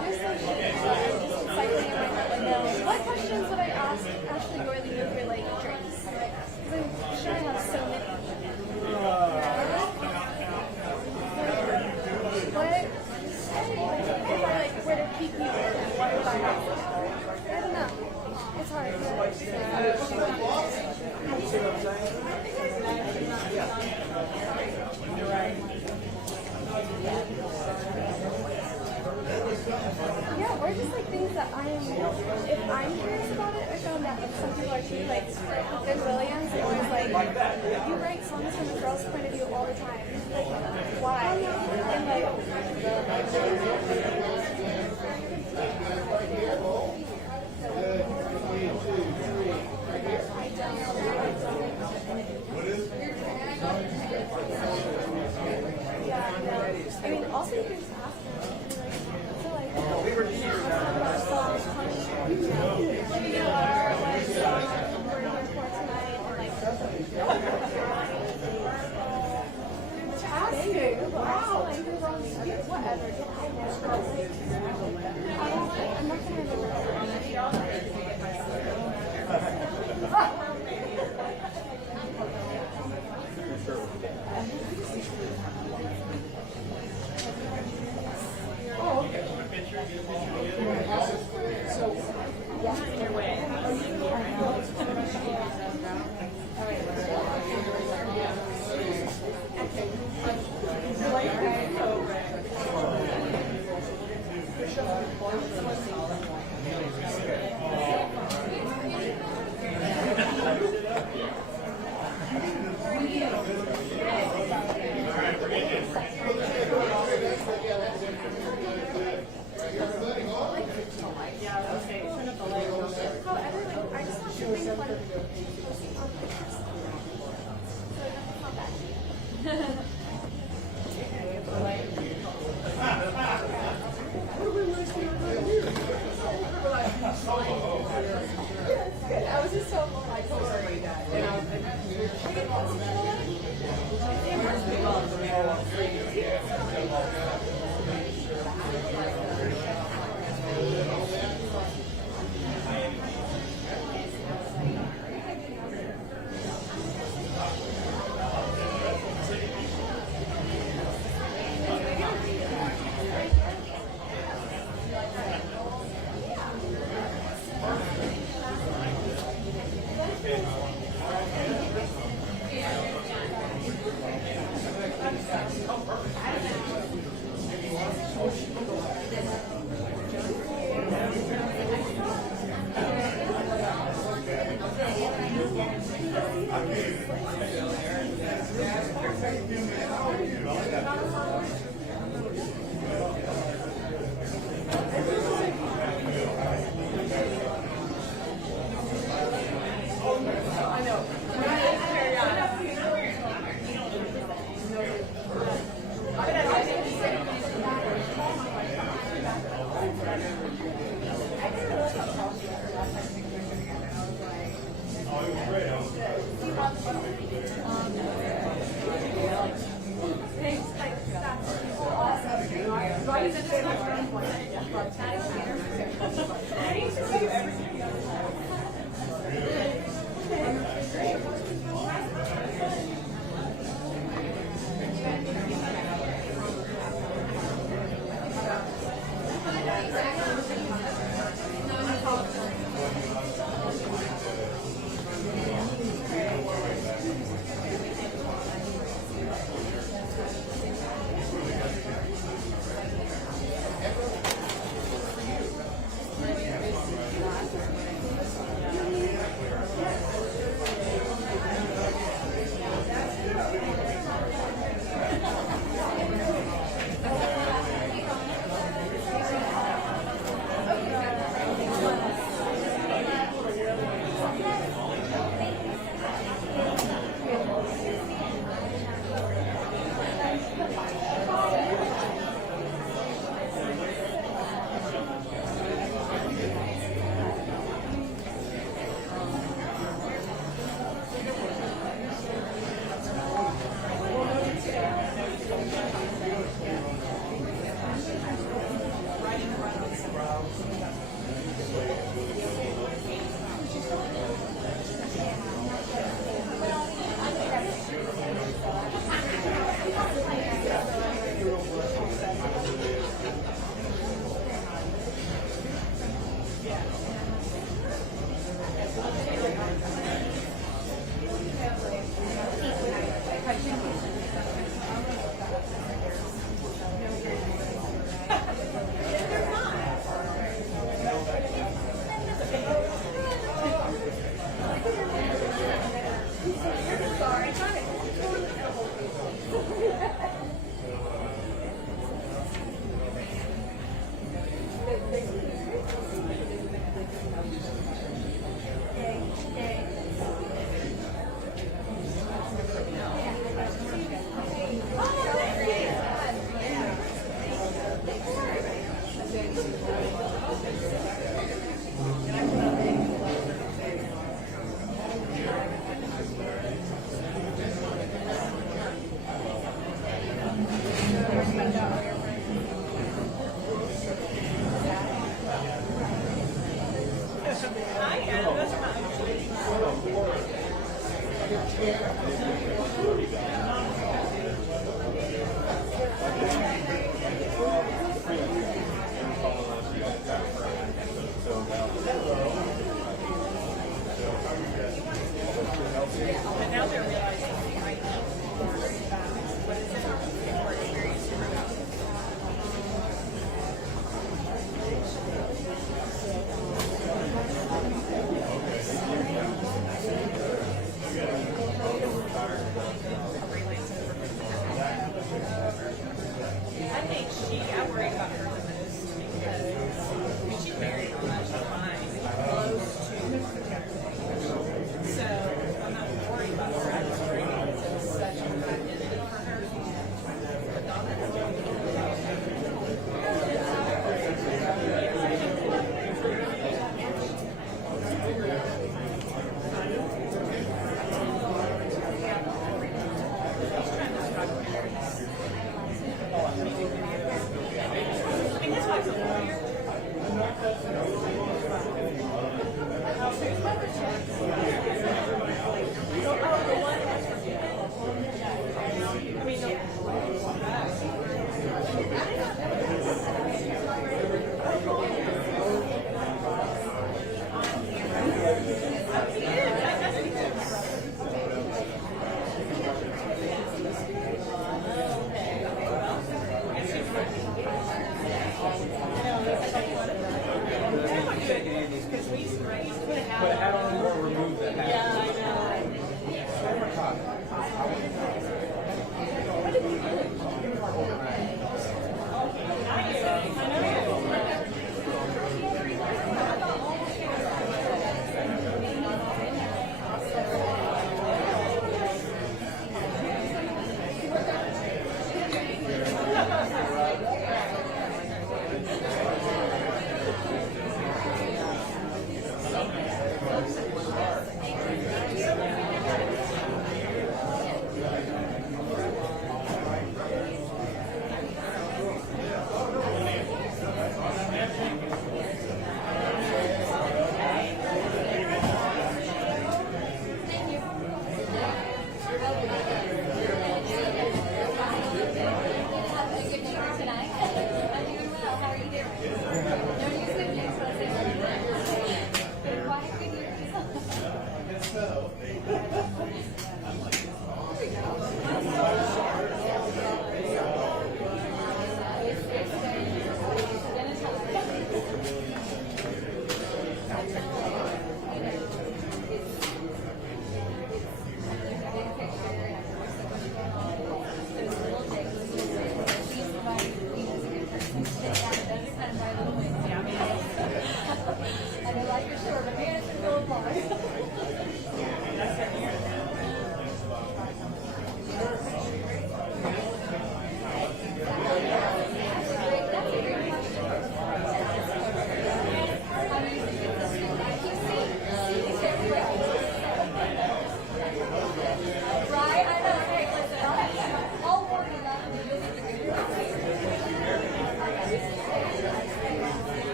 honestly, just cycling in my head right now. What questions would I ask Ashley Gorley over like drinks? Because I'm sure I have so many. Like where to peak you and what would I ask? I don't know. It's hard. Yeah, or just like things that if I'm curious about it, I found that like some people are too, like Ben Williams is always like, you write songs from a girl's point of view all the time. Like, why? And like, yeah, no. I mean, also you can just ask them. We were here. What songs you are, what song we're going for tonight, and like ask you. Wow. Whatever. I'm not gonna remember. Oh, okay. So, yeah, your way. I was just so like sorry that and I was like Right.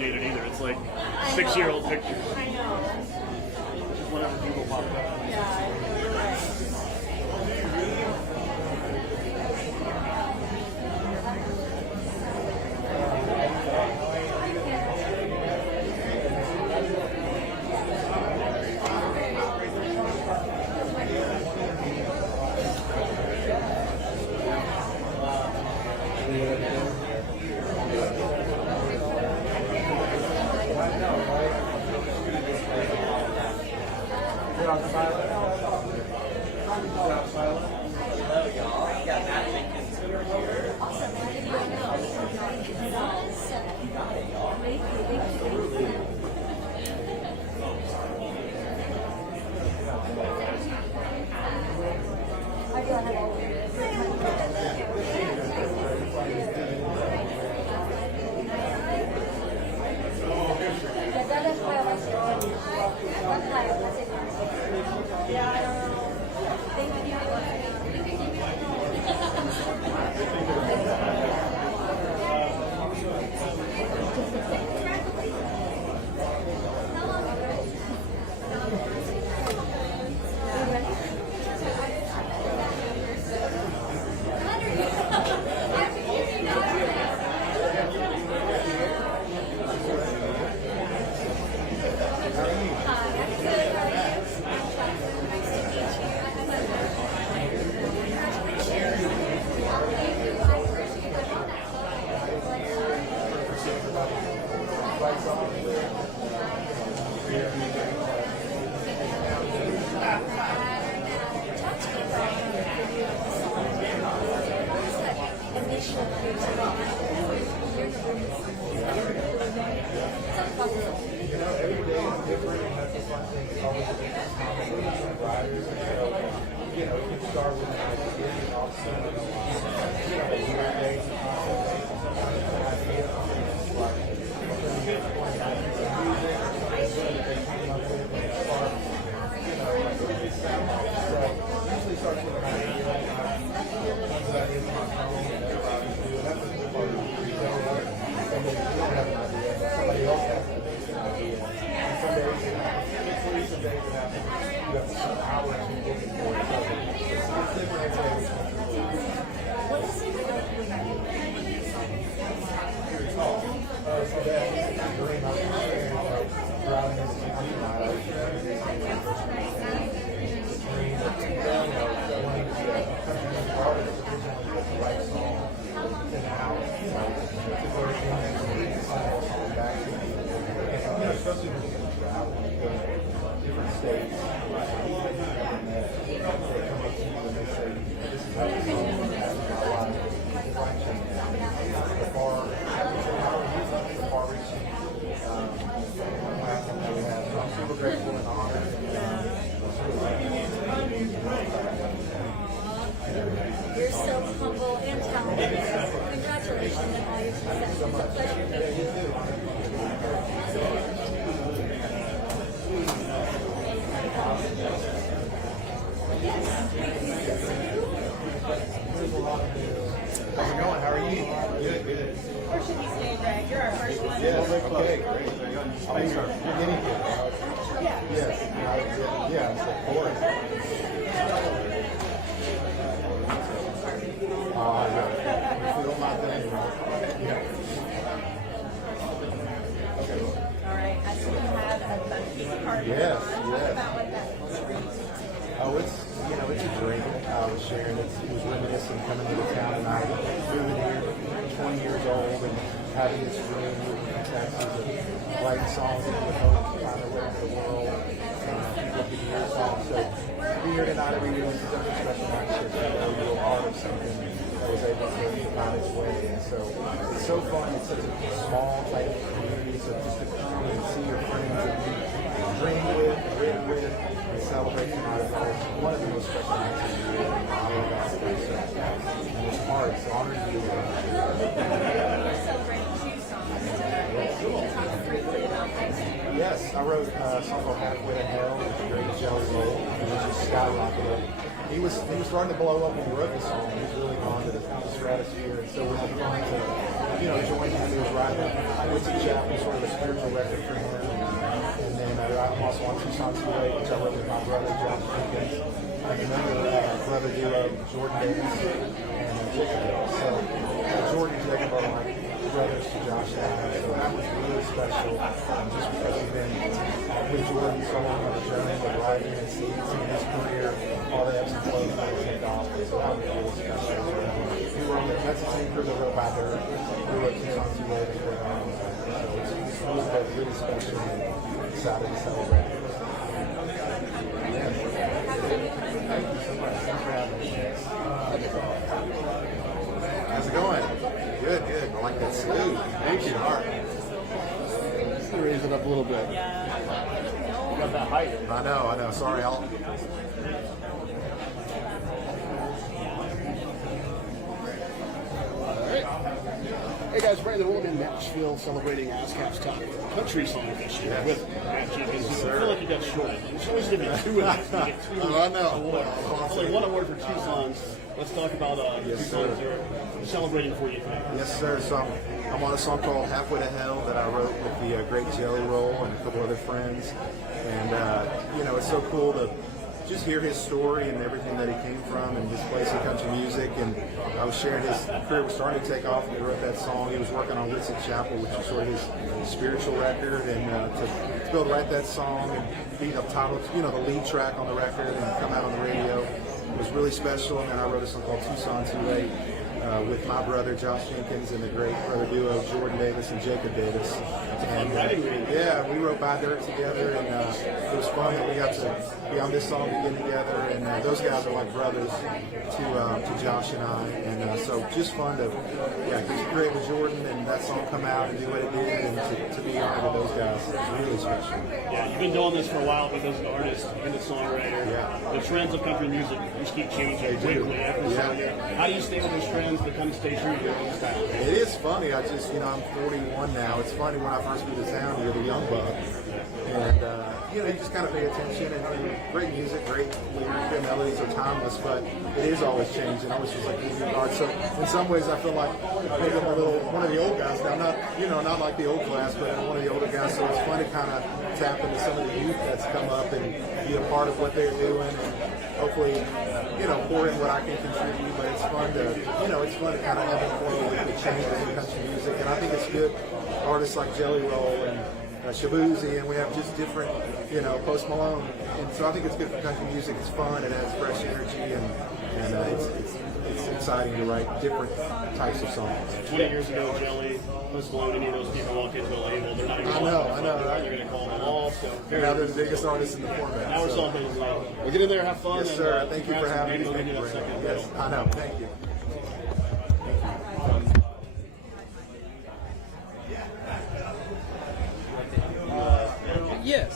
updated either. It's like 6-year-old pictures. I know. Just whenever people pop up. Yeah, you're right. You're so humble and talented. Congratulations on all your success. It's a pleasure meeting you. How's it going? How are you? Good, good. Where should we stay, Greg? You're our first one. Yes, okay, great. I'll be our guinea pig. Yeah. Yes, yeah, of course. Yeah. Feel my thing, right? Yeah. Okay. All right. I see you have a piece card. Yes, Talk yes. about what that means for you. Oh, it's a dream. I was sharing it was reminiscent coming to the town tonight, moving here, 20 years old, and having this dream, moving to Texas, and writing songs and with hope to find a way to the world, and people can hear songs. So to be here tonight, I really was such a special night to be a part of something that was able to find its way. And so it's so fun. It's such a small, tight community. So just to come and see your friends that you dream with, live with, and celebrate tonight is one of the most special nights of the year. And honor of ASCAP. And it's hard. It's an honor to be here. We're celebrating 2 songs today. Can you talk briefly about that? Yes, I wrote a song called Halfway to Hell with Great Jelly Roll, and it just skyrocketed he was starting to blow up when we wrote the song. He was really gone to the stratosphere, and so it was fun to join him. He was writing Witchy Chapel, sort of a spiritual record for him. And then I'm also on Two Songs Too Late, which I wrote with my brother Josh Jenkins, and another brother duo Jordan Davis and Jacob Davis. So Jordan and Jacob are my brothers to Josh and I. So that was really special, just because we've been with Jordan so long on the journey with writing and seeing his career, all the ebbs and flows that have take off. So that was really special. We were on that's the same crew that wrote By Dirt. We wrote Two Songs Too Late. So it was really special and excited to celebrate. Yeah. Thank you so much. Thanks for having me. How's it going? Good, good. I like that smooth. Thank you. All right. Raise it up a little bit. Got that height. I know. Sorry, Al. Hey guys, Brandon Wood in Nashville celebrating ASCAP's top country song this year with Matt Jenkins. I feel like you got short. It's always going to be two of these. You get two awards. Only one award for two songs. Let's talk about two songs you're celebrating for you today. Yes, sir. So I'm on a song called Halfway to Hell that I wrote with the great Jelly Roll and a couple other friends. And, it's so cool to just hear his story and everything that he came from and his place in country music. And I was sharing his career was starting to take off when he wrote that song. He was working on Witchy Chapel, which is sort of his spiritual record. And to be able to write that song and be the title, the lead track on the record and come out on the radio was really special. And then I wrote a song called Two Songs Too Late with my brother Josh Jenkins and the great brother duo Jordan Davis and Jacob Davis. And we wrote By Dirt together, and it was fun that we got to be on this song again together. And those guys are like brothers to Josh and I, and so just fun to create with Jordan and that song come out and do what it did, and to be honored with those guys. It was really special. Yeah, you've been doing this for a while because as an artist and a songwriter. Yeah. The trends of country music just keep changing quickly every single year. How do you stay with those trends to kind of stay true to your own style? It is funny. I'm 41 now. It's funny when I first moved to town, you're the young buck. And, you just kind of pay attention. And great music, great lyrics, great melodies are timeless, but it is always changing. Always feels like moving parts. So in some ways, I feel like maybe I'm one of the old guys now. Not like the old class, but one of the older guys. So it's fun to kind of tap into some of the youth that's come up and be a part of what they're doing. And hopefully, pour in what I can contribute. But it's fun to, kind of ebb and flow with the changes in country music. And I think it's good. Artists like Jelly Roll and Shabuzi, and we have just different, Post Malone, and so I think it's good for country music. It's fun, it has fresh energy, and it's exciting to write different types of songs. 20 years ago, Jelly, Post Malone, any of those people walk into a label, they're not even I know. They're going to call them all. So Now they're the biggest artists in the format. now we're talking like, we'll get in there, have fun. Yes, and, sir. Thank you for having me. Maybe Thank you, we'll give you Brandon. that second. Yes, I know. Thank you.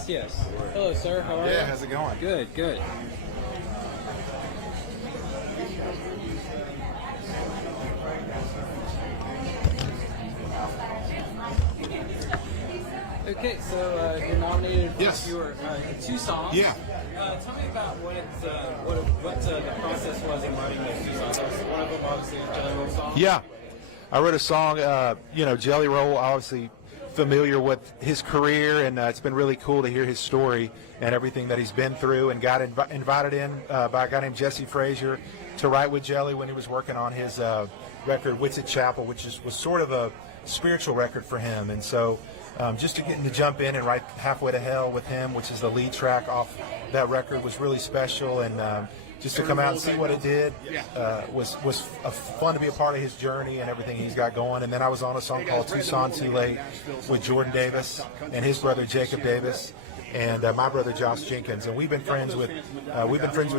Yes. Hello, sir. How are you? Yeah, how's it going? Good. Okay, so you're nominated for Yes. your two songs. Yeah. Tell me about what the process was in writing those two songs. One of them obviously a Jelly Roll song. Yeah. I wrote a song, Jelly Roll, obviously familiar with his career, and it's been really cool to hear his story and everything that he's been through, and got invited in by a guy named Jesse Frazier to write with Jelly when he was working on his record Witchy Chapel, which was sort of a spiritual record for him. And so just to jump in and write Halfway to Hell with him, which is the lead track off that record, was really special. And just to come out and see what it did was fun to be a part of his journey and everything he's got going. And then I was on a song called Two Songs Too Late with Jordan Davis and his brother Jacob Davis and my brother Josh Jenkins. And we've been friends with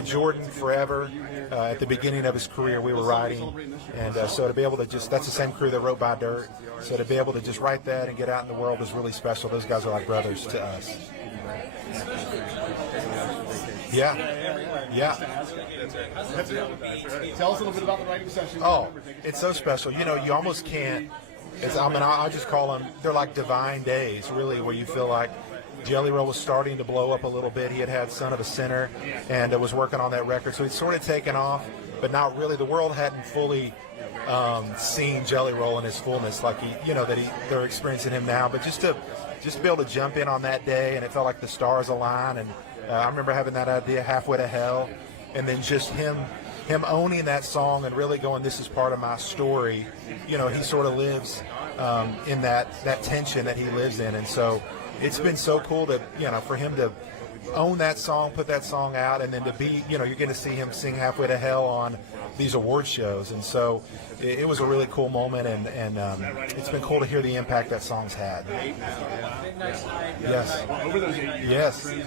Jordan forever. At the beginning of his career, we were writing, and so to be able to that's the same crew that wrote By Dirt. So to be able to just write that and get out in the world is really special. Those guys are like brothers to us. Yeah. Tell us a little bit about the writing session. Oh, it's so special. You almost can't. I just call them, they're like divine days, really, where you feel like Jelly Roll was starting to blow up a little bit. He had Son of a Sinner and was working on that record. So he'd sort of taken off, but not really. The world hadn't fully seen Jelly Roll in his fullness like they're experiencing him now. But just to be able to jump in on that day, and it felt like the stars aligned. And I remember having that idea, Halfway to Hell, and then just him owning that song and really going, this is part of my story. He sort of lives in that tension that he lives in. And so it's been so cool to, for him to own that song, put that song out, and then to be, you're going to see him sing Halfway to Hell on these award shows. And so it was a really cool moment, and it's been cool to hear the impact that song's had. Yes. Over those 8 years. Yes. Were you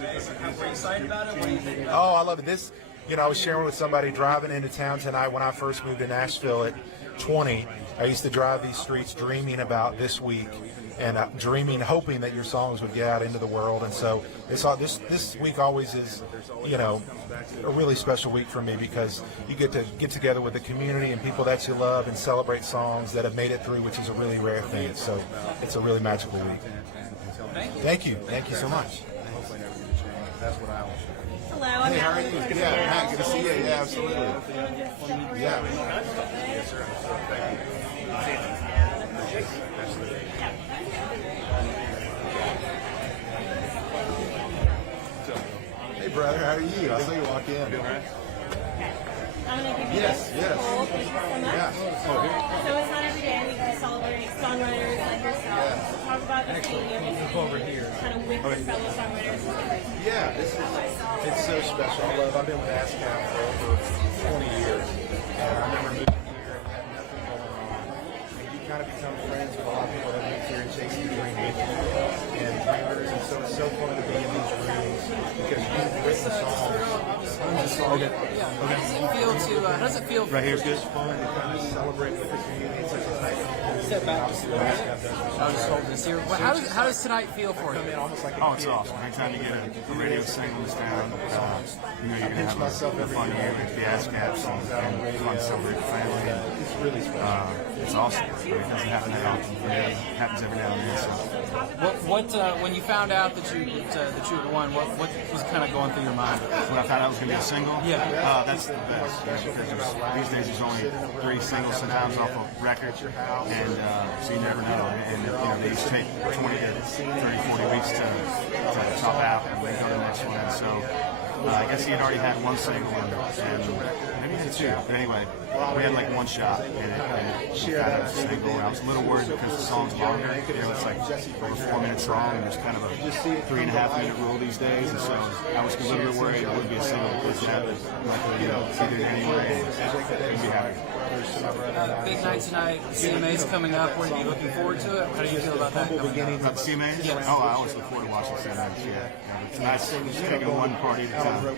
excited about it? What do you think? Oh, I love it. This, I was sharing with somebody driving into town tonight when I first moved to Nashville at 20. I used to drive these streets dreaming about this week and hoping that your songs would get out into the world. And so this week always is, a really special week for me because you get to get together with the community and people that you love and celebrate songs that have made it through, which is a really rare thing. So it's a really magical week. Thank you. Thank you so much. Hello, I'm Hey, how are Alex. you? Yeah, Matt, good to see you. Yeah, absolutely. Yeah. Hey, brother, how are you? I saw you walk in. I'm going to give you Yes, this yes. poll. Thank you so much. Yeah. So it's not every day we can celebrate songwriters like yourself. Talk about the stadium and over here. Kind of with your fellow songwriters. Yeah, it's so special. I've been with ASCAP for over 20 years. And I remember moving here and had nothing going on. And you kind of become friends with a lot of people that move here and chase your dream with you and dreamers. And so it's so fun to be in these rooms because you've written songs. Okay. How does it feel? Right here, it's just fun to kind of celebrate with the community. It's such a tight community. Step back. I'll just hold this here. How does tonight feel for you? Oh, it's awesome. Anytime you get a radio single this down, you're going to have a fun year with the ASCAPs and fun to celebrate the family. It's really special. It's awesome. It doesn't happen that often. It happens every now and then. So. When you found out that you had won, what was kind of going through your mind? When I found out it was going to be a single, Yeah. that's the best. Because these days there's only 3 singles sometimes off a record, and so you never know. And they each take 20 to 30, 40 weeks to top out and then go to the next one. And so I guess he had already had 1 single and maybe he had 2. But anyway, we had like 1 shot and it found out a single. And I was a little worried because the song's longer. It's like over 4 minutes long and there's kind of a 3.5-minute rule these days. And so I was a little bit worried it would be a single because that was likely to do it anyway and be happy. Big night tonight. CMA's coming up. Are you looking forward to it? How do you feel about that? About the CMAs? Yes. Oh, I always look forward to watching CMAs. Yeah. Tonight's just taking one party at a time.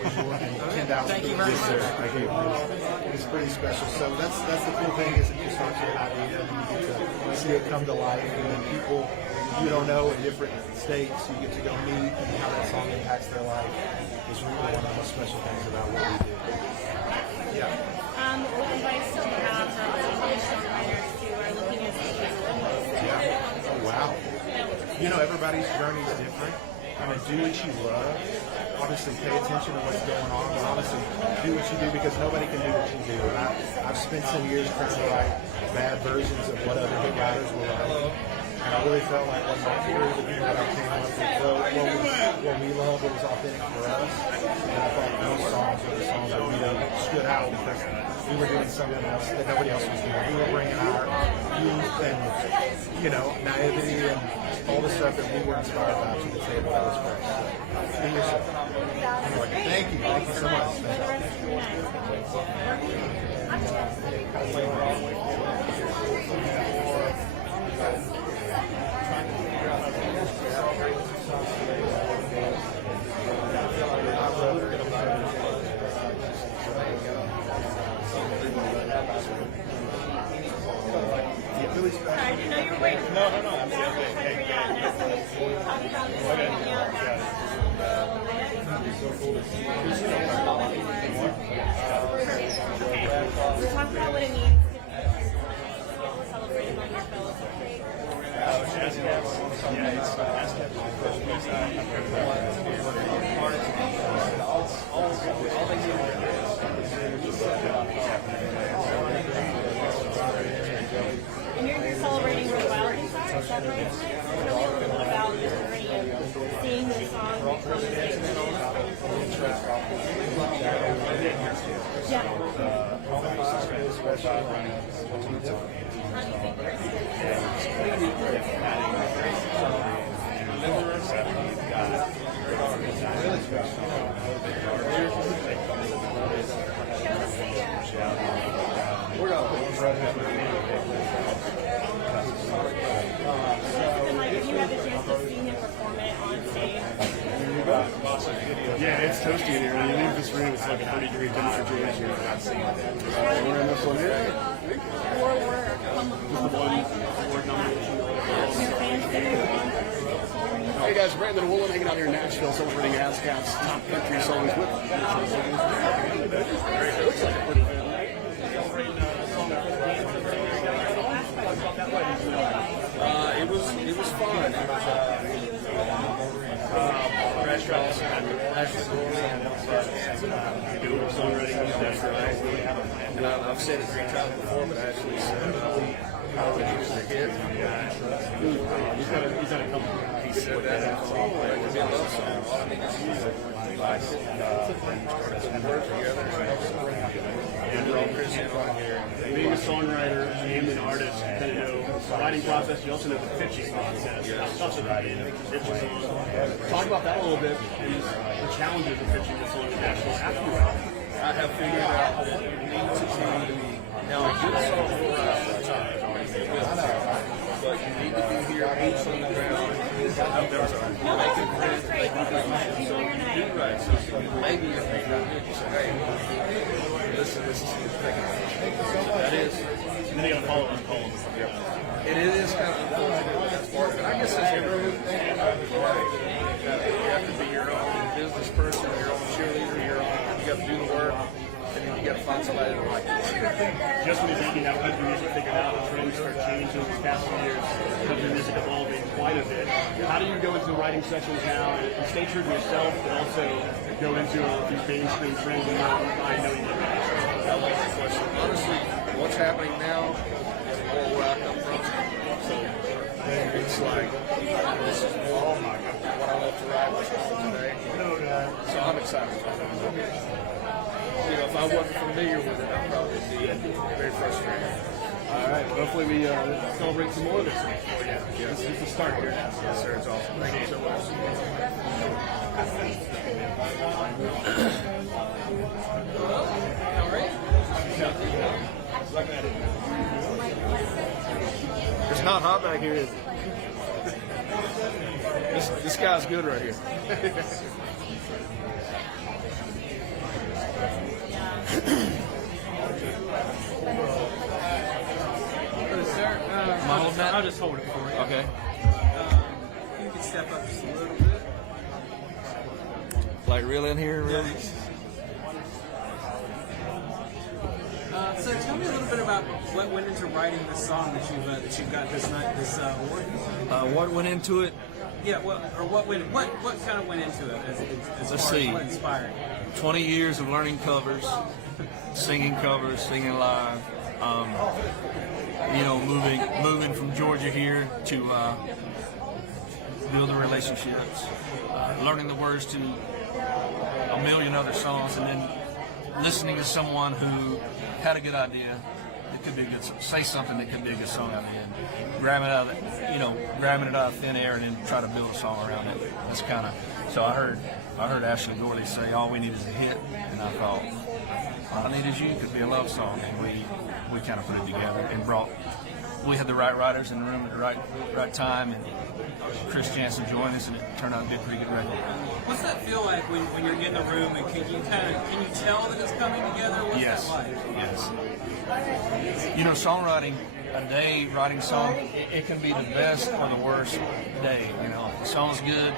Thank you very much. Thank you. It's pretty special. So that's the cool thing is that you start to get an idea and you get to see it come to life. And then people you don't know in different states, you get to go meet and how that song impacts their life. Is really one of the most special things about what we do. Yeah. What advice do you have for other songwriters who are looking at these? Yeah. Oh, wow. Everybody's journey is different. Do what you love. Obviously, pay attention to what's going on, but honestly, do what you do because nobody can do what you do. And I've spent some years trying to write bad versions of what other hit writers were writing. And I really felt like when my period of people that I came up with what we loved, what was authentic for us. And I thought those songs were the songs that really stood out because we were doing something else that nobody else was doing. We were bringing our youth and, naivety and all the stuff that we were inspired by to the table. That was great. So, be yourself. Thank you. Thank you so much. Sorry, I didn't know you were waiting. No. I'm so talk about what it means to celebrate among your fellow songwriters. And you're celebrating with Wild Inside, is that right? Tell me a little bit about the journey of seeing this song on the stage. Yeah. And like, if you had the chance to see him perform it on stage. Yeah, it's toasty in here. When you leave this room, it's like a 30-degree temperature. We're in this one here. Hey guys, Brandon Woolen hanging out here in Nashville celebrating ASCAP's top country songs with looks like a pretty good It was fun. Restaurants and I've said it 3 times before, but I actually said college was a hit. He's had a couple. He said that it would be a love song. All I need is music. Started putting words together. And we're all Christian on here. Being a songwriter and an artist, you kind of know the writing process. You also know the pitching process. How tough it is to pitch a song. Talk about that a little bit and the challenges of pitching a song in Nashville after you write it. I have figured out what you need to do. Now, a good song will rise to the top. But you need to be here, boots on the ground. Making friends, making connections. So you do right. So maybe you're thinking, you say, hey, listen, this is making that is. And then you got to follow up calls. It is kind of unfortunate. That's part of it. I guess that's everything. You have to be your own business person, your own cheerleader, you got to do the work, and then you got to find somebody to like it. Just when you're thinking that country music figured out, the trends start changing these past few years, country music evolving quite a bit. How do you go into the writing sessions now and stay true to yourself, but also go into these mainstream trends and not knowing you? I love that question. Honestly, what's happening now is more where I come from. So it's like, this is more what I love to write what's on today. So I'm excited about that. You know, if I wasn't familiar with it, I'd probably be very frustrated. All right. Hopefully we celebrate some more of this. Yeah. This is the start here. Yes, sir. It's awesome. Thank you so much. It's not hot back here, is it? This guy's good right here. Sir, I'll just hold it for you. Okay. You can step up just a little bit. Like really in here, really? So tell me a little bit about what went into writing this song that you've got this award. What went into it? Yeah, what kind of went into it as Let's far see. as what inspired? 20 years of learning covers, singing live. You know, moving from Georgia here to building relationships, learning the words to a million other songs, and then listening to someone who had a good idea that could be a good, say something that could be a good song out of it, grabbing it out of thin air, and then try to build a song around it. That's kind of. So I heard Ashley Gorley say, "All we need is a hit," and I thought, "All I need is you" could be a love song, and we kind of put it together and we had the right writers in the room at the right time, and Chris Jansen joined us, and it turned out to be a pretty good record. What's that feel like when you're in the room, and can you tell that it's coming together? What's Yes. that like? Yes. You know, songwriting, a day writing song, it can be the best or the worst day. You know, if the song's good,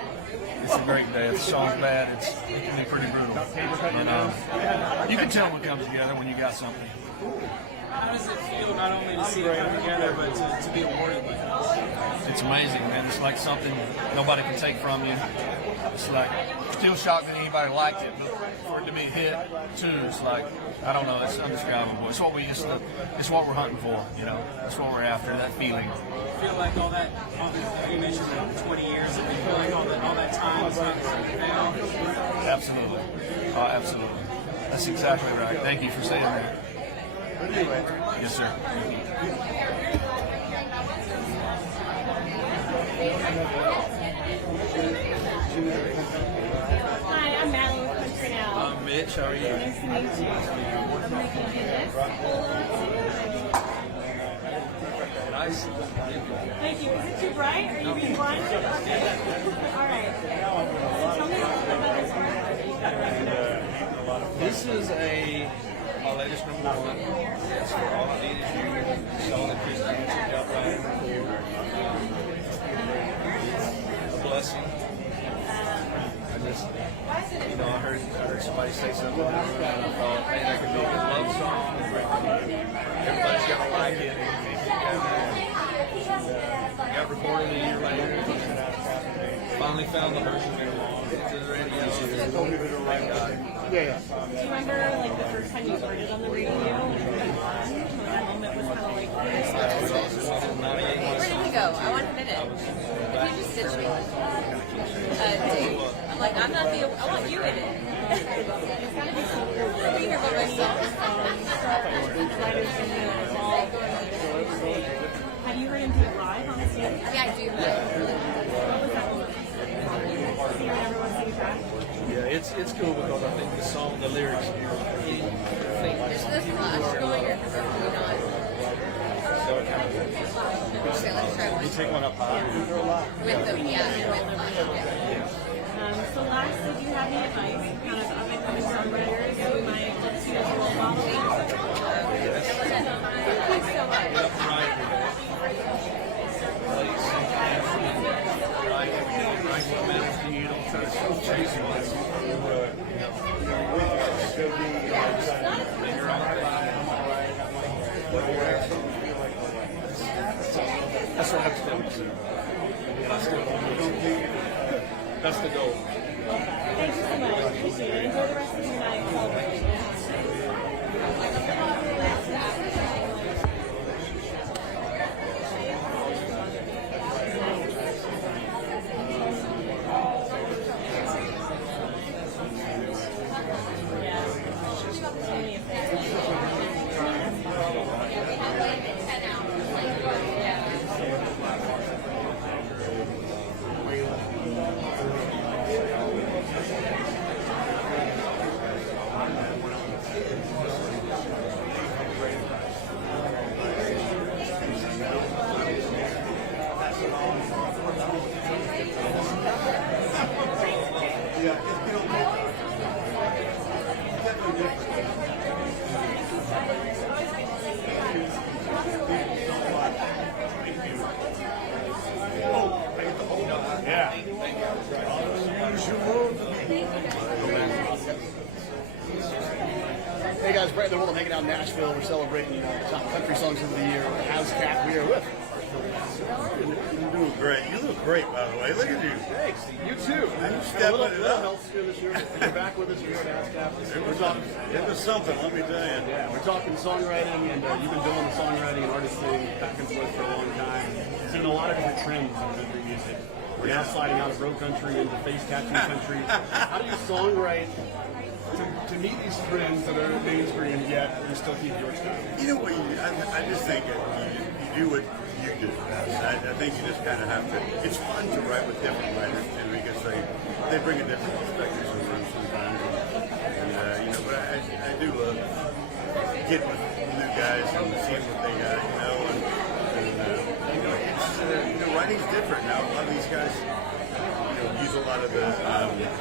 it's a great day. If the song's bad, it can be pretty brutal. And you can tell when it comes together when you got something. How does it feel not only to see it come together, but to be awarded like this? It's amazing, man. It's like something nobody can take from you. It's like, still shocked that anybody liked it, but for it to be a hit too, it's like, I don't know, it's undescribable. It's what it's what we're hunting for, you know. That's what we're after, that feeling. I feel like you mentioned the 20 years, and you feel like all that time is not now. Absolutely. Absolutely. That's exactly right. Thank you for saying that. Yes, sir. Hi, I'm Madeline with Country Now. I'm Mitch. How are you? Nice to meet you. I'm making this. Nice. Thank you. Is it too bright? Are you being blind? Okay. All right. So tell me a little bit about this work. This is my latest #1. It's for all I need is you. Solid Christianity, jump right. A blessing. I just, I heard somebody say something in the room, and I thought, hey, that could be a good love song. Everybody's gonna like it. Got recorded a year later. Finally found the version we wanted to the radio. Do you remember like the first time you heard it on the radio? That moment was kind of like this. Where did he go? I want him in it. If you just ditch me. Dave. I'm like, I'm not the. I want you in it. It's gotta be so cool. Be here already. Have you heard him do it live on the stage? Yeah, I do. What was that moment? Seeing everyone sing it back? Yeah, it's cool because I think the song, the lyrics, There's this flash going or not. Okay, let's try one. take one up high. With the with flash. Yeah. So last, did you have any advice, kind of up-and-coming songwriters who might look to you as a role model? Thanks so much. Right what matters to you. Don't try to chase what's That's what I have to tell myself. That's the goal. Thank you so much. Appreciate it. Enjoy the rest of your night. Hey guys, Brett and the World hanging out in Nashville. We're celebrating top country songs of the year. ASCAP, we are with. You're doing great. You look great, by the way. Look at you. Thanks. You too. Stepping a little it up. health here this year. You're back with us here at ASCAP. We're talking. It was something. Let me tell you. Yeah, we're talking songwriting, and you've been doing the songwriting and artisting back and forth for a long time. Seen a lot of different trends in country music. We're now sliding out of bro country into face-catching country. How do you songwrite to meet these trends that are mainstream, yet you still keep your style? You know what? I just think that you do what you do. I think you just kind of have to. It's fun to write with different writers too, because they bring a different perspective to the room sometimes. And but I do love getting with new guys and seeing what they got, writing's different now. A lot of these guys, use a lot of the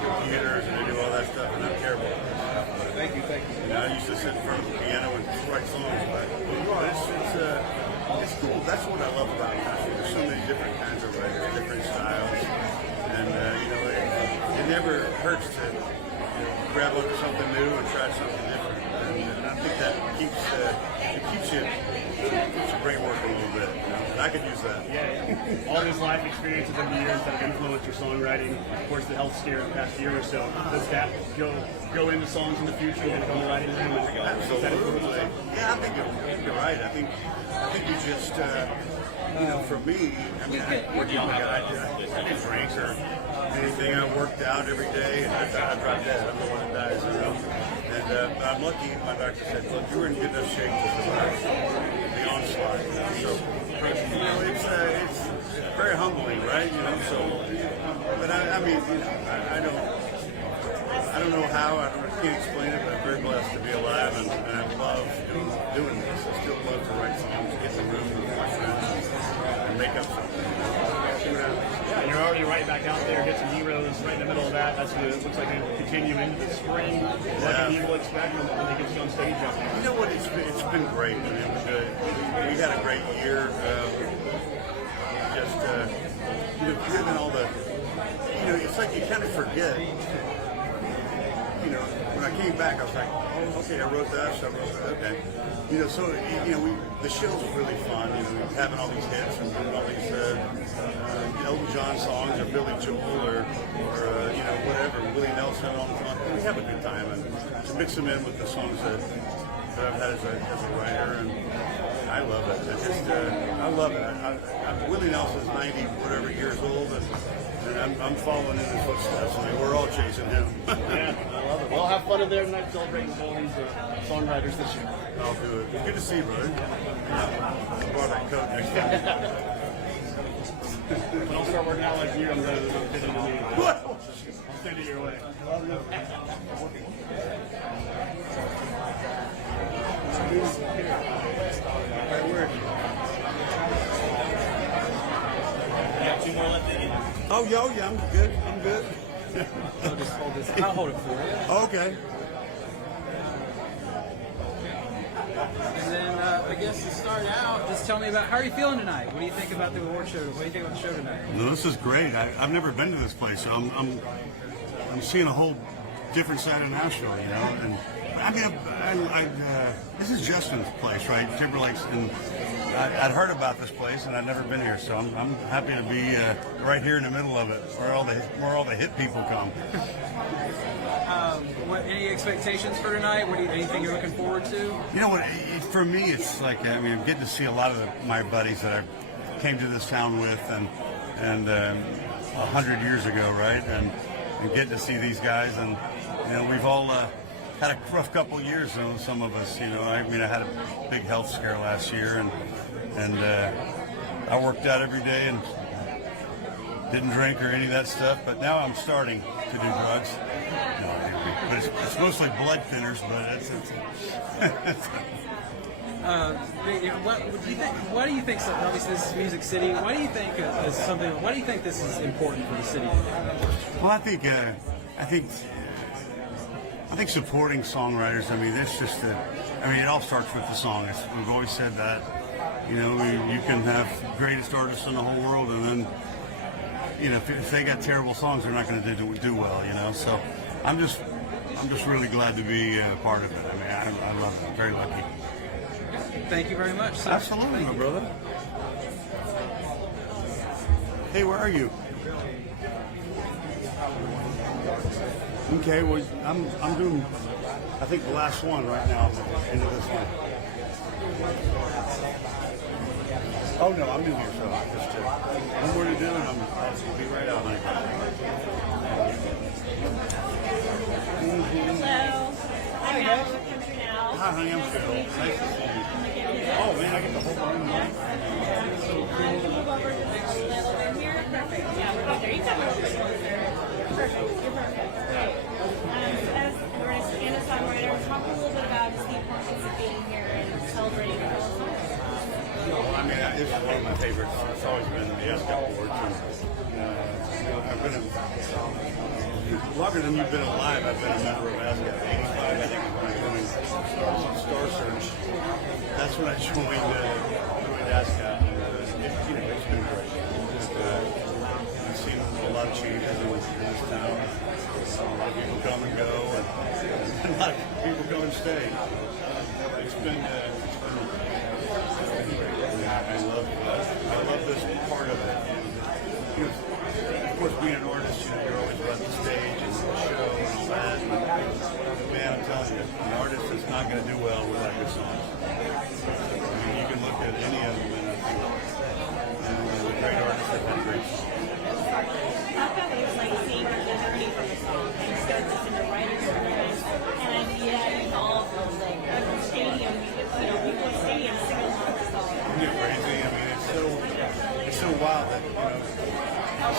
computers and they do all that stuff, and I'm terrible at that stuff. But Thank you. I used to sit in front of the piano and write songs, but it's cool. That's what I love about country. There's so many different kinds of writers, different styles, and it never hurts to grab onto something new and try something different. And I think that keeps your brain working a little bit. And I could use that. Yeah. All these life experiences over the years that have influenced your songwriting. Of course, the health scare of the past year or so. Does that go into songs in the future and go writing them? Absolutely. Yeah, I think you're right. I think you just, for me, I mean, I didn't drink or anything. I worked out every day, and I dropped dead. I'm the one that dies, And I'm lucky. My doctor said, "Look, you were in good enough shape to survive the onslaught." So, it's very humbling, right? So, but I mean, I don't know how. I can't explain it, but I'm very blessed to be alive, and I love doing this. I still love to write songs, get in the room with my friends, and make up something. And you're already right back out there, get some heroes right in the middle of that. That's what it looks like going to continue into the spring. What do people expect when they get on stage out there? You know what? It's been great. I mean, we had a great year. Given all the, it's like you kind of forget. When I came back, I was like, oh, okay, I wrote that, so I wrote that, okay. The shows were really fun, having all these hits and doing all these, Elton John songs or Billy Joel or whatever, Willie Nelson, all the time. We have a good time, and to mix them in with the songs that I've had as a writer, and I love it. I love it. Willie Nelson's 90 whatever years old, and I'm following in his footsteps. I mean, we're all chasing him. Yeah, I love it. Well, have fun in there tonight celebrating all these songwriters this year. I'll do it. It's good to see you, brother. I'll borrow that coat next time. When I'll start working out like you, I'm ready to fit into me. I'll send it your way. Great work. Oh, yeah, I'm good. I'll just hold this. I'll hold it for you. Okay. And then I guess to start out, just tell me about how are you feeling tonight? What do you think about the award show? What do you think about the show tonight? No, this is great. I've never been to this place, so I'm seeing a whole different side of Nashville, And I mean, this is Justin's place, right? Timberlake's, and I'd heard about this place, and I'd never been here, so I'm happy to be right here in the middle of it, where all the hit people come. Any expectations for tonight? Anything you're looking forward to? You know what? For me, it's like I'm getting to see a lot of my buddies that I came to this town with, and 100 years ago, right? And getting to see these guys, and we've all had a rough couple of years. Some of us, I had a big health scare last year, and I worked out every day and didn't drink or any of that stuff. But now I'm starting to do drugs. But it's mostly blood thinners, but it's What do you think? Obviously, this is Music City. Why do you think Why do you think this is important for the city? Well, I think supporting songwriters. I mean, that's just it all starts with the song. We've always said that. You can have the greatest artists in the whole world, and then if they got terrible songs, they're not going to do well. So I'm just really glad to be a part of it. I mean, I love it. I'm very lucky. Thank you very much, sir. Absolutely, my brother. Hey, where are you? Okay, well, I'm doing, I think, the last one right now, into this one. Oh, no, I'm new here, so I just one more to do, and I'll be right out. Hello. I'm out with Country Now. Hi, honey, I'm Phil. Nice to see you. Oh, man, I get the whole room. So cool. Move over just a little bit here. Perfect. Yeah, we're there. You come over closer. Perfect. You're perfect. Great. As an artist and a songwriter, talk a little bit about just the importance of being here and celebrating your fellow songwriters. Well, I mean, this is one of my favorites. It's always been the ASCAP Awards. And, I've been longer than you've been alive. I've been a member of ASCAP. 85, I think, is when I joined Star Search. That's when I joined ASCAP. And, it's been great. I've seen a lot of changes in this town. A lot of people come and go. stay. It's been I love this part of it. You know, of course, being an artist, you're always about the stage and the show and all that. But man, I'm telling you, an artist is not going to do well without good songs. I mean, you can look at any of them and the great artists have been great songs. Talk about what it's like seeing the journey from a song and instead of just in the writer's room and an idea evolve from like a stadium, people in stadiums sing along with the song. Isn't it crazy? I mean, it's so wild that, you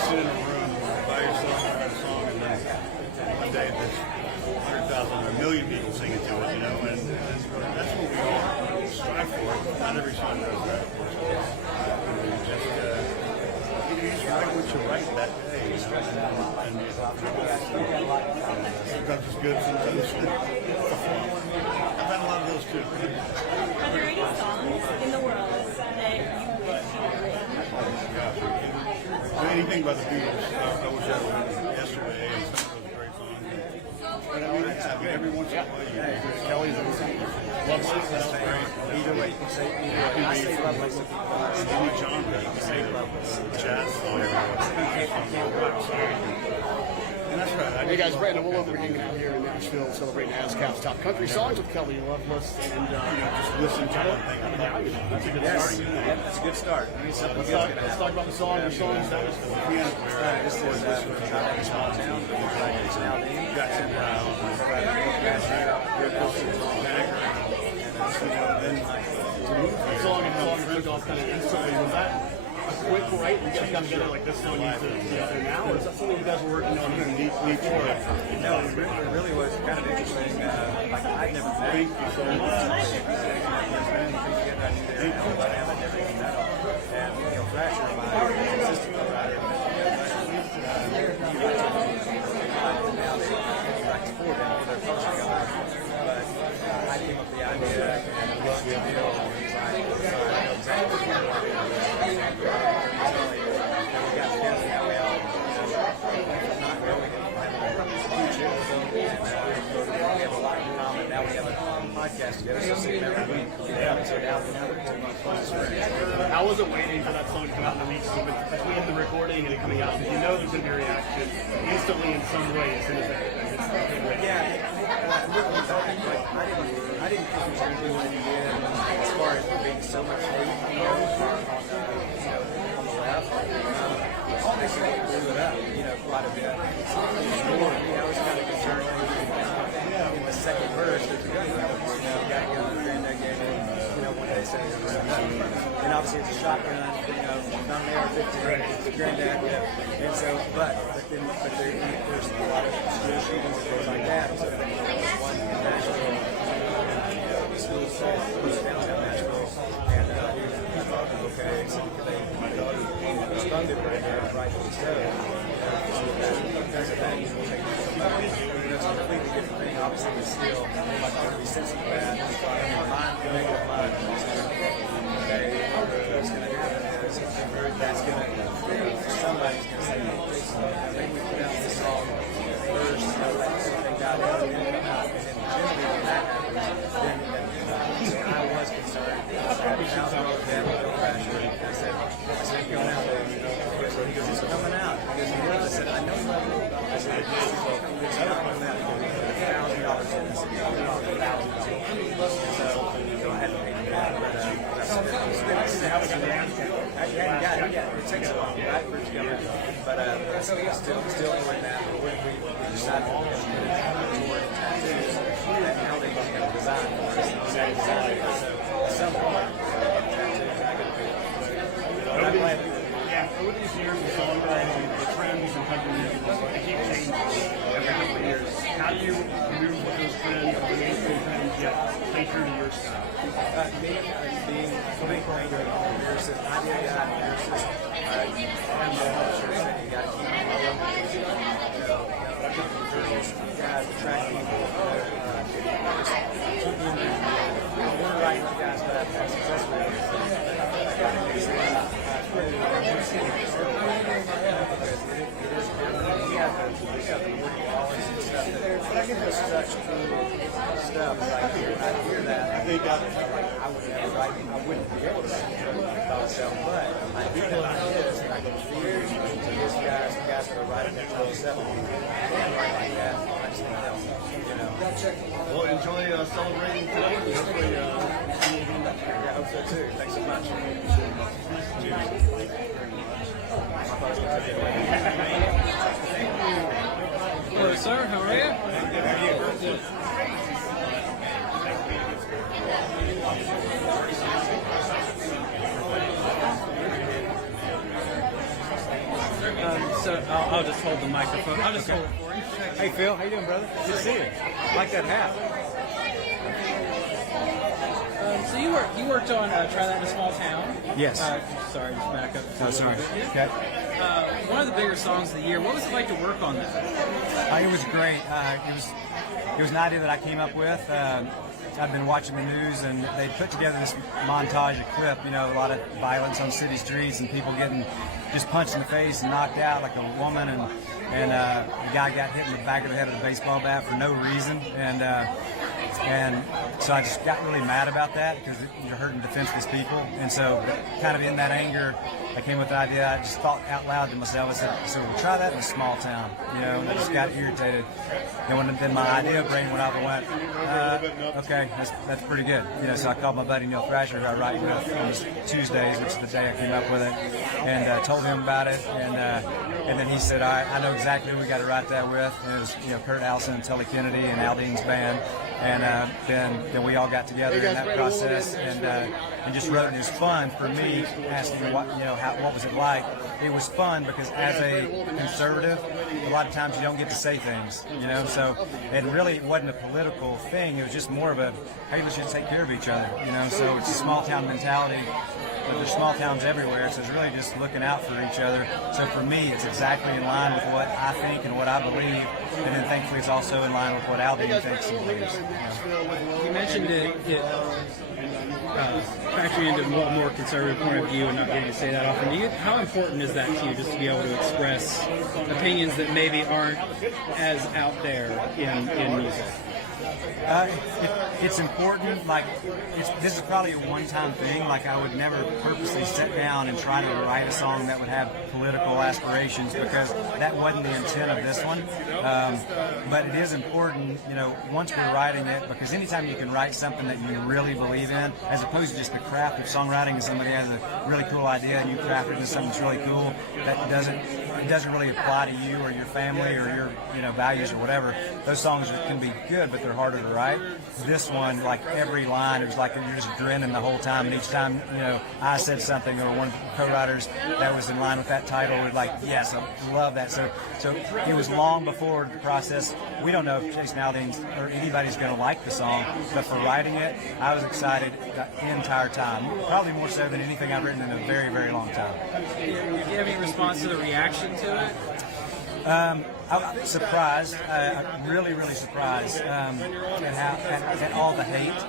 sit in a room by yourself and write a song, and then one day there's 100,000 or a million people singing to it, and that's what we all strive for. Not every song does that. You just write what you write that day, and sometimes it's good, sometimes it's flop. I've had a lot of those too. Are there any songs in the world that you wish you had written? Anything by the Beatles, I wish I would have yesterday, and some of those great songs. But I mean, every once in a while, Kelly's in Love Songs, that's great. Either way, you can say either way. I say love like Any genre, you can say jazz song, and that's right. Hey guys, Brandon Willow, we're hanging out here in Nashville celebrating ASCAP's Top Country Songs with Kelly Loveless, and Just listen to one thing. that's a good yes, start. yeah, that's a good start. I mean, something Let's good's talk, gonna let's happen. talk about the song. Your songs. That was This is Chicago Small Town. It's now the Jackson Brown, the song took off kind of instantly. Was that a quick write and just got together like this song needs to be out there now, or is that something you guys were working on need for it? No, it really was kind of interesting. Like I'd never been so much. And Thrasher, my assistant writer, now they like to forward them for their publishing company. But I came up with the idea and loved the deal. And he was like, so I know exactly what you want to do. We got together and we all, not really huge hit with them. And we have a lot in common. Now we have a podcast together, so see them every week. So now we have another 2 months plus friends. How was it waiting for that song to come out in the weeks between the recording and it coming out? Because you know there's going to be a reaction instantly in some way as soon as it Yeah, looking back, I didn't think it was going to do what it did as far as there being so much hate on the left. They seem to blew it up, quite a bit. I was kind of concerned in the second verse there's a gun battle. You got to get on the granddad game and one day say it's around up. And obviously it's a shotgun, not an AR-15, it's a granddad, and so, but there's a lot of school shootings and things like that. So there was one in Nashville, school downtown Nashville, and he thought it was okay, so my daughter was funded right there, rightfully so. That's a thing. That's a completely different thing. Obviously, it's still like to be sensitive to that. Mind, negative mind. Okay, what's going to happen is that's going to, somebody's going to say, maybe we put out this song first, they got it, and then come out, and then generally when that happens, then I was concerned. I said, going out there, he goes, it's coming out. I said, I know you love it. I said, it's not coming out. $1,000 in this. Thousands. So, I had to pay for that. But I hadn't got it yet. It takes a while, right, for it to come out. But still doing that. But we decided to get toward tattoos and how they look at design for us. So, at some point, tattoos, I got to pay for it. But I'm glad we did. over these years of songwriting, the trends in country music, they keep changing every couple of years. How do you move with those trends, the mainstream trends, yet stay true to your style? Being anchored on lyricist, I'm a guy, lyricist. I'm the publisher, so you got to keep it low. Girls, guys, attract people. Keep them in. We're writing with guys that have successful. I got to make sure we have the working hours and stuff. This is such cool stuff right here. And I hear that. I think I would never write. I wouldn't be able to write by myself, but I do know like this, and I can feel these guys, the guys that are writing that top 7, and write like that. I just think that's, you know. Well, enjoy celebrating today. Hopefully, Yeah, I hope so too. Thanks so much. Hello, sir. How are you? So I'll just hold the microphone. I'll just hold it for you. Hey Phil, how you doing, brother? Good to see you. I like that hat. So you worked on Try That in a Small Town. Yes. Sorry, just back up. Oh, sorry. Okay. One of the bigger songs of the year. What was it like to work on that? It was great. It was an idea that I came up with. I've been watching the news, and they put together this montage of clip. You know, a lot of violence on city streets and people getting just punched in the face and knocked out, like a woman, and a guy got hit in the back of the head with a baseball bat for no reason, and so I just got really mad about that because you're hurting defenseless people. And so kind of in that anger, I came with the idea. I just thought out loud to myself. I said, so we'll try that in a small town, you know, and I just got irritated. And then my idea brain went off and went, okay, that's pretty good. You know, so I called my buddy Neil Thrasher, who I write with on Tuesdays, which is the day I came up with it, and told him about it. And then he said, all right, I know exactly who we got to write that with. And it was, you know, Kurt Allison and Tully Kennedy and Aldean's band. And then we all got together in that process and just wrote. And it was fun for me asking what was it like. It was fun because as a conservative, a lot of times you don't get to say things, you know. So it really wasn't a political thing. It was just more of a, hey, we should take care of each other, you know. So it's a small town mentality. But there's small towns everywhere, so it's really just looking out for each other. So for me, it's exactly in line with what I think and what I believe, and then thankfully it's also in line with what Aldean thinks and believes. You mentioned it factoring into a more conservative point of view and not getting to say that often. How important is that to you, just to be able to express opinions that maybe aren't as out there in music? It's important. Like, this is probably a one-time thing. Like, I would never purposely sit down and try to write a song that would have political aspirations, because that wasn't the intent of this one. But it is important, you know, once we're writing it, because anytime you can write something that you really believe in, as opposed to just the craft of songwriting, and somebody has a really cool idea and you craft it into something that's really cool, that doesn't really apply to you or your family or your, you know, values or whatever. Those songs can be good, but they're harder to write. This one, like every line, it was like you're just grinning the whole time, and each time, you know, I said something or one of the co-writers that was in line with that title would like, yes, I love that. So it was long before the process. We don't know if Jason Aldean or anybody's going to like the song, but for writing it, I was excited the entire time. Probably more so than anything I've written in a very, very long time. Do you have any response to the reaction to it? I'm surprised, really surprised at all the hate.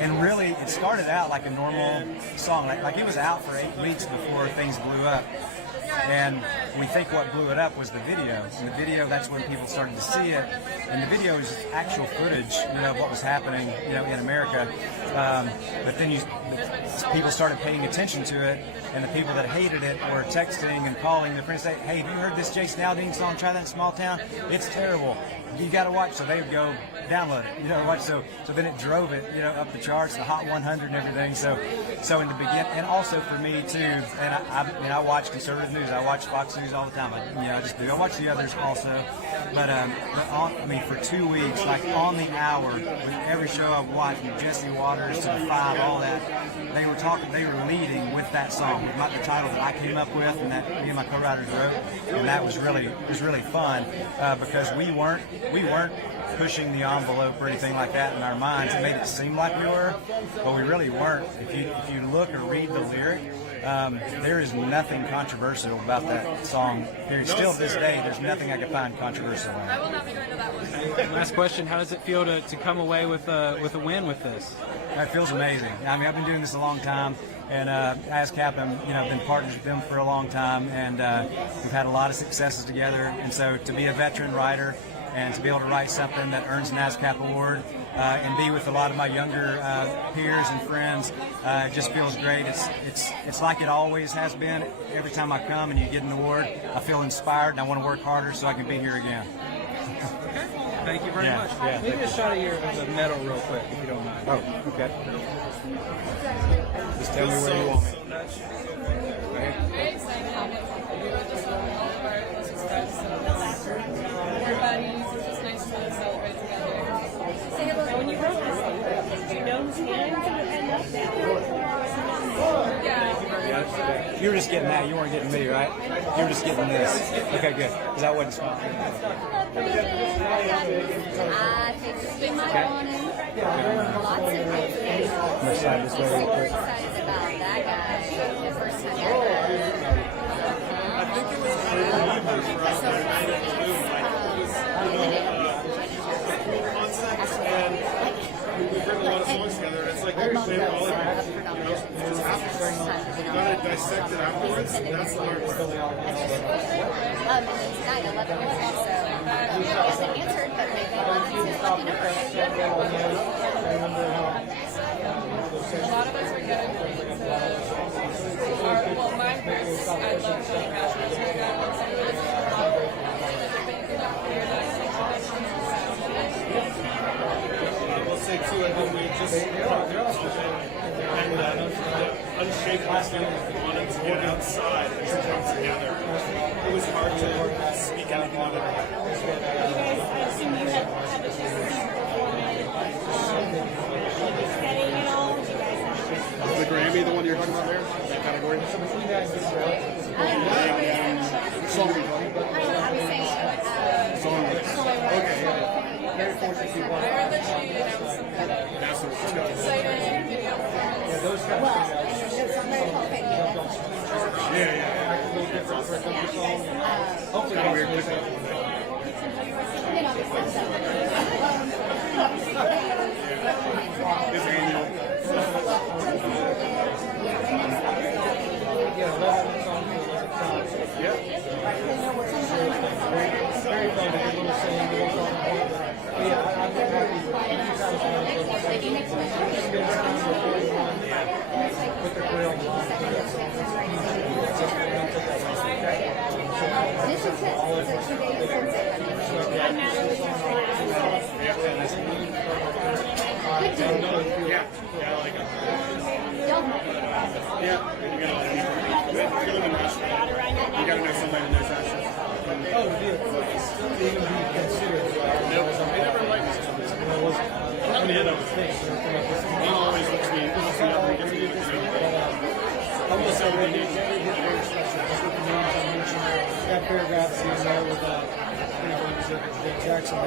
And really, it started out like a normal song. Like it was out for 8 weeks before things blew up. And we think what blew it up was the video. And the video, that's when people started to see it. And the video is actual footage, you know, of what was happening, you know, in America. But then people started paying attention to it, and the people that hated it were texting and calling their friends, say, hey, have you heard this Jason Aldean song, Try That in a Small Town? It's terrible. You got to watch. So they would go download it, you know, watch. So then it drove it, you know, up the charts, the Hot 100 and everything. So in the beginning, and also for me too, and I watch conservative news. I watch Fox News all the time. I just do. I watch the others also. But for 2 weeks, like on the hour, with every show I've watched, from Jesse Waters to The Five, all that, they were leading with that song, with the title that I came up with and that me and my co-writers wrote, and that was really fun because we weren't pushing the envelope or anything like that in our minds. It made it seem like we were, but we really weren't. If you look or read the lyric, there is nothing controversial about that song. Still to this day, there's nothing I could find controversial in it. I will not be going to that one. Last question: how does it feel to come away with a win with this? It feels amazing. I mean, I've been doing this a long time, and ASCAP, I've been partners with them for a long time, and we've had a lot of successes together. And so to be a veteran writer and to be able to write something that earns an ASCAP Award and be with a lot of my younger peers and friends just feels great. It's like it always has been. Every time I come and you get an award, I feel inspired and I want to work harder so I can be here again. Thank you very Yeah, much. yeah, Maybe a shot of the medal real quick, if you don't mind. Oh, okay. Just tell me where you want me. Very excited. I'm just all of our closest friends. We're buddies. It's just nice to celebrate together. So when you wrote this song, did you know whose hands it would end up in? Yeah. You were just getting that. You weren't getting me, right? You were just getting this. Okay, good. Because I wasn't smart. I take the swim I want him. Lots of things. I'm going to slide this way real So quick. excited about that guy. The first time I We've written a lot of songs together, and it's like we're saying all of it. Just happens. You gotta dissect it afterwards. That's the hard part. and then tonight 11 years ago, so he hasn't answered, but maybe he's looking at A lot of us are getting well, my parents, I love Johnny Cash music. I will say too, I think we just and unshakable feeling we wanted to get outside and to come together. It was hard to speak anything of it. I assume you had the chance to see getting it all. Did you guys have The Grammy, the one you're talking about there, that category. Songwriting. Okay. Very fortunate. I heard that she announced some kind of exciting video. It's annual. Yeah, you gotta live in Nashville. You gotta know somebody in those ashes. Oh, even be considered. Nope, they never liked us. I'm gonna end up with things. He always looks me. This is the other gets me. Almost every day. Very special. Just with the names I mentioned. That paragraph in there with Jackson.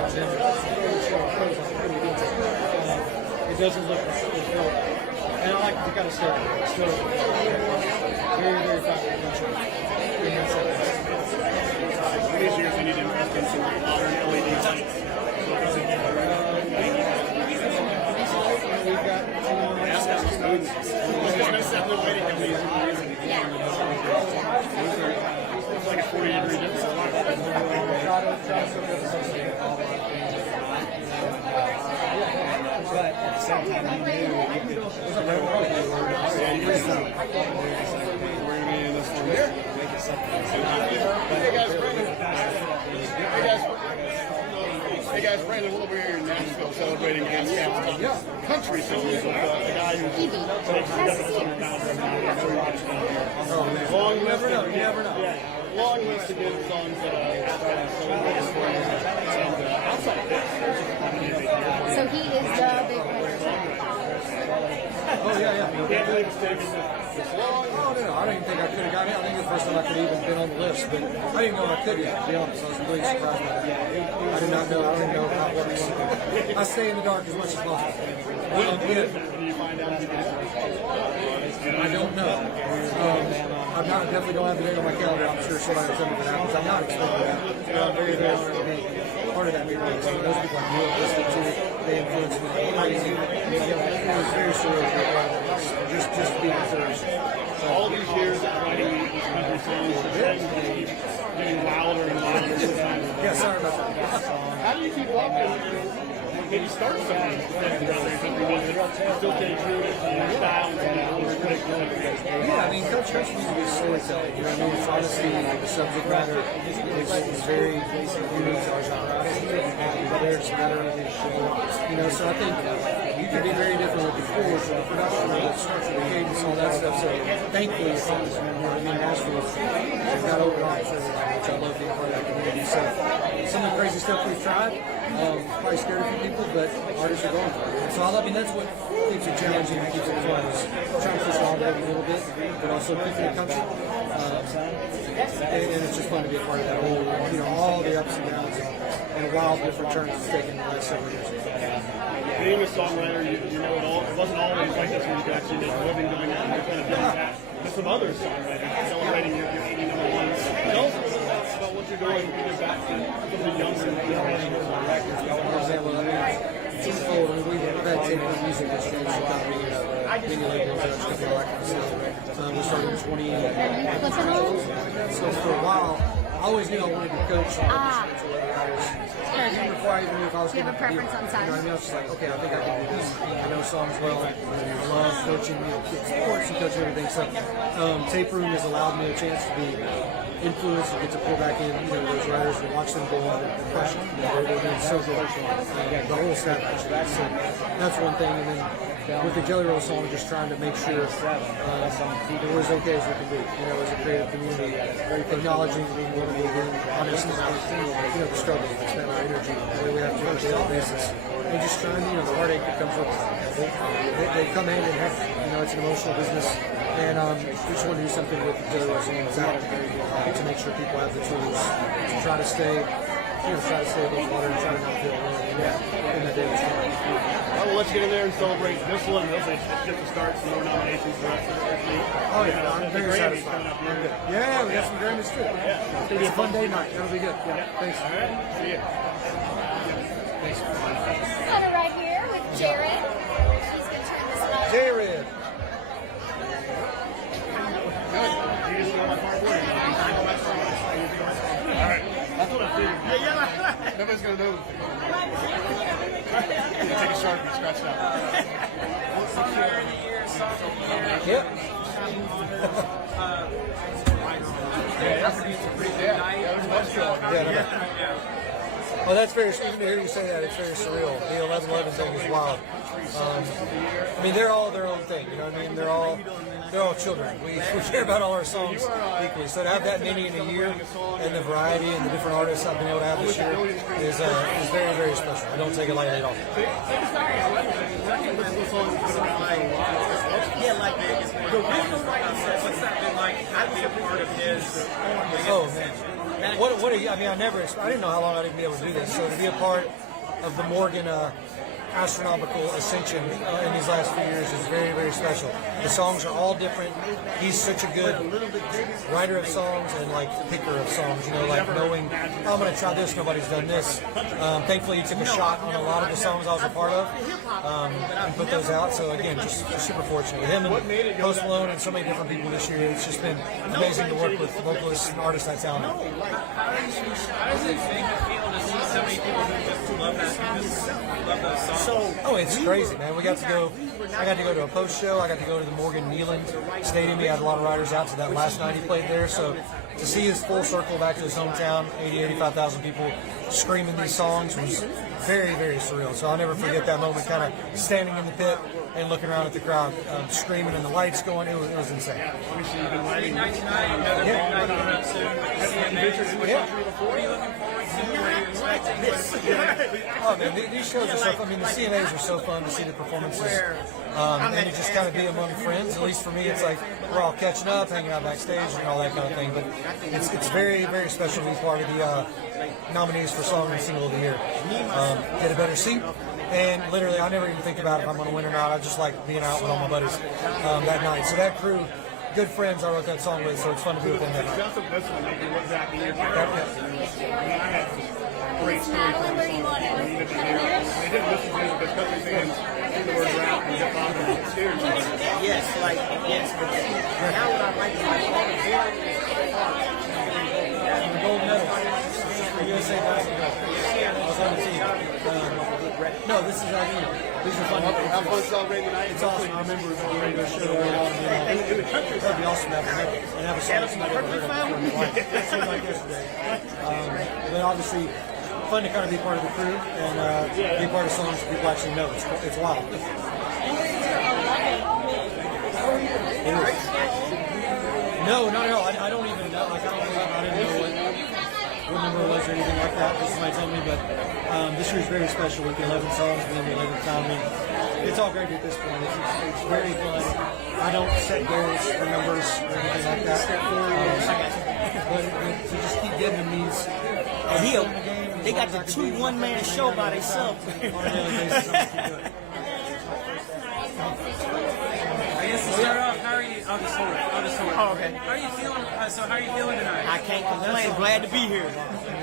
It doesn't look and I like the kind of stuff. It's still very, very fast. These years we need to invest in some modern LED lights. We've got ASCAP students. There's no separate lighting in these. It's like a 40-degree difference. But at the same time, you knew you could. Hey guys, Brandon, we're over here in Nashville celebrating ASCAP country songs with a guy who's long list. You never know. Yeah, long list of good songs that outside of this. So he is the big winner. Oh yeah. Can't believe it's taken this long. Oh, no, I don't even think I could have got it. I think it's the first time I could have even been on the list, but I didn't know I could yet, to be honest. I was really surprised by that. I did not know. I don't even know how it works. I stay in the dark as much as possible. I don't know. I'm not definitely don't have the date on my calendar. I'm sure somebody will tell me what happens. I'm not expecting that. I'm very, very honored to be part of that meeting. Those people I grew up listening to, they influenced me crazy. It was very surreal. Just being encouraged. All these years of writing country songs, getting wilder and wilder sometimes. Yeah, sorry about that. How do you keep up and maybe start something different out there every minute? Still stay true to your style and Yeah, I mean, country music is storytelling. You know what I mean? It's honestly the subject matter is very unique to our genre. The lyrics matter, you know. So I think you can be very different with the chords, the production, the structure, the cadence, all that stuff. So thankfully, it's not, you know what I mean? Nashville, we've got open arms for everybody, which I love being part of that community. So some of the crazy stuff we've tried, probably scared a few people, but artists are going for it. So I mean, that's what keeps it challenging and keeps it fun is trying to push the envelope a little bit, but also keeping it country. And it's just fun to be a part of that whole, you know, all the ups and downs and wild different turns it's taken the last several years. Being a songwriter, you know it all. It wasn't always like this when you could actually make a living doing it, and you're kind of doing that. But some other songwriters celebrating your 80 number ones. Tell us a little bit about what you're doing to get back to some of the younger generation of records. For example, I mean, twofold. I mean, we've had tape music that's changed Chicago, you know, video labels, all that kind of stuff. We started in 20. So for a while, I always knew I wanted to coach. Even before I even knew if I was going to preference on you know, I mean, I was just like, okay, I think I can do this. I know songs well. I love coaching, you know, kids sports and coaching everything. So Tape Room has allowed me a chance to be influenced and get to pull back in, you know, those writers and watch them go on and crush them. You know, they're doing so good. The whole staff actually. So that's one thing. And then with the Jelly Roll song, just trying to make sure we're as okay as we can be, you know, as a creative community, acknowledging being vulnerable, being honest about, you know, the struggle, spend our energy, the way we have to on a daily basis, and just trying, you know, the heartache that comes with it. They come hand in hand, you know, it's an emotional business, and we just want to do something with the Jelly Roll song that's out to make sure people have the tools to try to stay, you know, try to stay above water and try to not feel alone in the daily struggle. Well, let's get in there and celebrate this one. It's just the start, some more nominations for the rest of the week. Oh, yeah, I'm very satisfied. Yeah, we got some Grammys too. Yeah. It's a fun day night. It'll be good. Yeah, thanks. All right, see ya. Thanks. Kind of right here with Jared. He's going to turn this light. Jared. All right. That's what I figured. Yeah. Nobody's going to know. Take a Sharpie, scratch it out. Yep. Well, that's very, even to hear you say that, it's very surreal. The 11/11 thing is wild. I mean, they're all their own thing, you know what I mean? They're all children. We care about all our songs equally. So to have that many in a year and the variety and the different artists I've been able to have this year is very, very special. I don't take it lightly at all. Yeah, like the original writing set, what's that been like? How to be a part of his? Oh man, what are you? I mean, I didn't know how long I'd be able to do this. So to be a part of the Morgan astronomical ascension in these last few years is very, very special. The songs are all different. He's such a good writer of songs and like picker of songs, you know, like knowing, oh, I'm going to try this, nobody's done this. Thankfully, he took a shot on a lot of the songs I was a part of and put those out. So again, just super fortunate with him and Post Malone and so many different people this year. It's just been amazing to work with vocalists and artists that talented. How does it make you feel to see so many people who just love those songs? Oh, it's crazy, man. I got to go to a post show. I got to go to the Morgan Neyland Stadium. He had a lot of riders out to that last night he played there. So to see his full circle back to his hometown, 85,000 people screaming these songs was very, very surreal. So I'll never forget that moment, kind of standing in the pit and looking around at the crowd, screaming and the lights going. It was insane. Big night tonight, another big night coming up soon with the CMAs. Yeah. What are you looking forward to? What are you expecting? Oh man, these shows are so fun. I mean, the CMAs are so fun to see the performances, and to just kind of be among friends. At least for me, it's like we're all catching up, hanging out backstage, and all that kind of thing. But it's very, very special to be part of the nominees for Song and Single of the Year. Get a better seat. And literally, I never even think about if I'm going to win or not. I just like being out with all my buddies that night. So that crew, good friends I wrote that song with, so it's fun to be with them that night. Madeline, where do you want to go? Yes, like, yes. Now what I like is USA basketball. I was on the team. No, this is these are fun. Have fun celebrating the night. It's awesome. I remember going to a show early on. In the country, that'd be awesome to have and have a song that's never heard of before. It seemed like yesterday. But obviously, fun to kind of be part of the crew and be part of songs that people actually know. It's wild. No, not at all. I don't even know. Like, I didn't know what number it was or anything like that. This might tell me, but this year's very special with the 11 songs being the 11th time. I mean, it's all great at this point. It's very fun. I don't set goals for numbers or anything like that. But to just keep giving these. They got the 2 one-man show by themselves. On a daily basis, I'm just keep doing it. I guess to start off, how are you? I'll just hold it. Oh, okay. How are you feeling? So how are you feeling tonight? I can't complain. Glad to be here.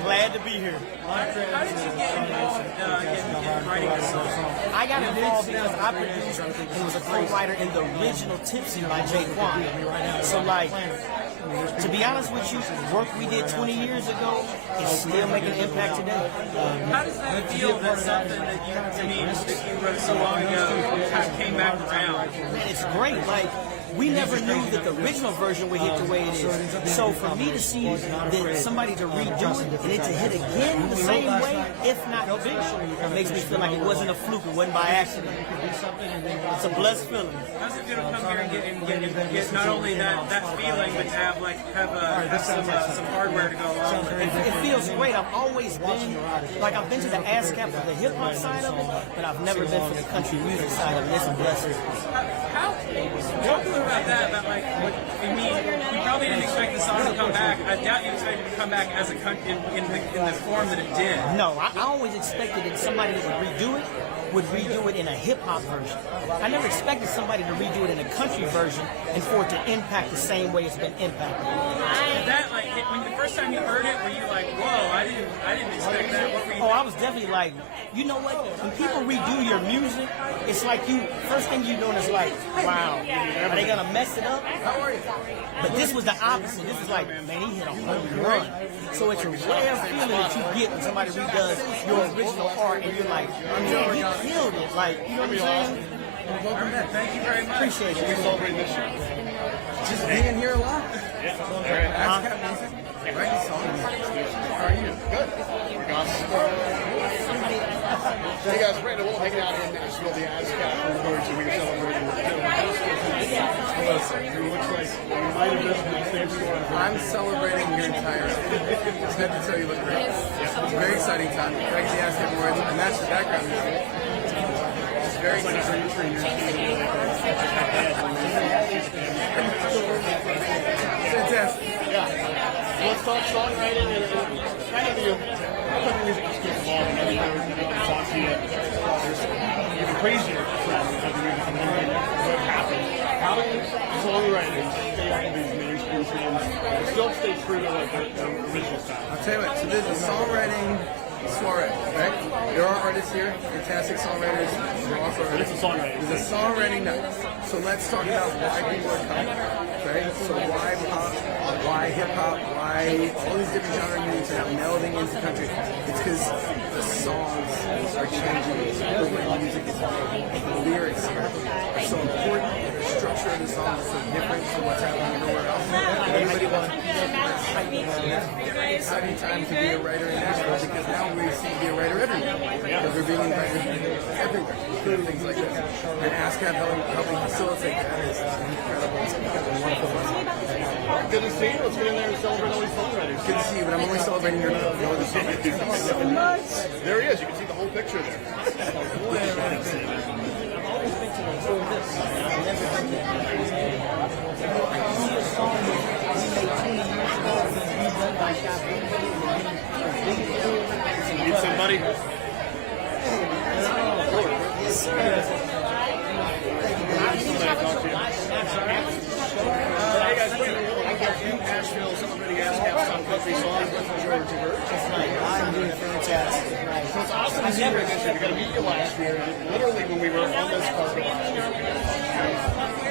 Glad to be here. How did you get involved in writing this song? I got involved because I produced and was a co-writer in the original Tipsy by Jay Quan. So, like, to be honest with you, work we did 20 years ago is still making an impact today. How does that feel that something that you wrote so long ago kind of came back around? Man, it's great. Like, we never knew that the original version would hit the way it is. So for me to see that somebody to redo it and it to hit again the same way, if not bigger, it makes me feel like it wasn't a fluke, it wasn't by accident. It's a blessed feeling. How's it going to come here and get not only that feeling, but have some hardware to go along with it? It feels great. I've always been, like, I've been to the ASCAP for the hip hop side of it, but I've never been for the country music side of it. It's a blessing. Talk a little about that, about like, I mean, you probably didn't expect the song to come back. I doubt you expected it to come back as a in the form that it did. No, I always expected that somebody that would redo it in a hip hop version. I never expected somebody to redo it in a country version and for it to impact the same way it's been impacted. That, like, when the first time you heard it, were you like, whoa, I didn't expect that? What were you? Oh, I was definitely like, you know what? When people redo your music, it's like first thing you're doing is like, wow, are they gonna mess it up? But this was the opposite. This was like, man, he hit a home run. So it's a rare feeling that you get when somebody redoes your original art and you're like, man, he killed it. Like, you know what I'm saying? Welcome back. Thank you very much. Appreciate it. We're celebrating this year. Just being here a lot. ASCAP music. Writing songs. How are you? Good. We're gone. Hey guys, Brandon Wool hanging out in Nashville, the ASCAP Awards, and we're celebrating with Hello, sir. It looks like you might have missed the same story. I'm celebrating your entire Just have to tell you, look great. It's a very exciting time. Back at the ASCAP Awards, and that's the background music. It's very exciting. Fantastic. Yeah. Let's talk songwriting and kind of the music just gets along. I mean, I talk to you. There's even crazier trends of the music and what happened. How do songwriters stay up in these mainstream trends and still stay true to like the original style? I'll tell you what, so there's a songwriting soiree, right? There are artists here, fantastic songwriters. There are also artists. It's a songwriting. There's a songwriting night. So let's talk about why people are coming, right? So why pop, why hip hop, why all these different genre music are melding into the country. It's because the songs are changing. The way the music is played. The lyrics are so important. The structure of the song is so different from what's happening everywhere else. Everybody wants to be exciting time to be a writer in Nashville because now we seem to be a writer everywhere. Because we're being invited everywhere, including things like this. And ASCAP helping facilitate that is incredible. It's a wonderful blessing. Good to see you. Let's get in there and celebrate all these songwriters. Good to see you, but I'm only celebrating your no other songwriters. There he is. You can see the whole picture there. Meet somebody. Yes, sir. Hey guys, we're in Nashville celebrating ASCAP country songs with Jordan Diverge. I'm doing fantastic. So it's awesome to see you this year. We got to meet you last year. Literally when we were on this carpet last year.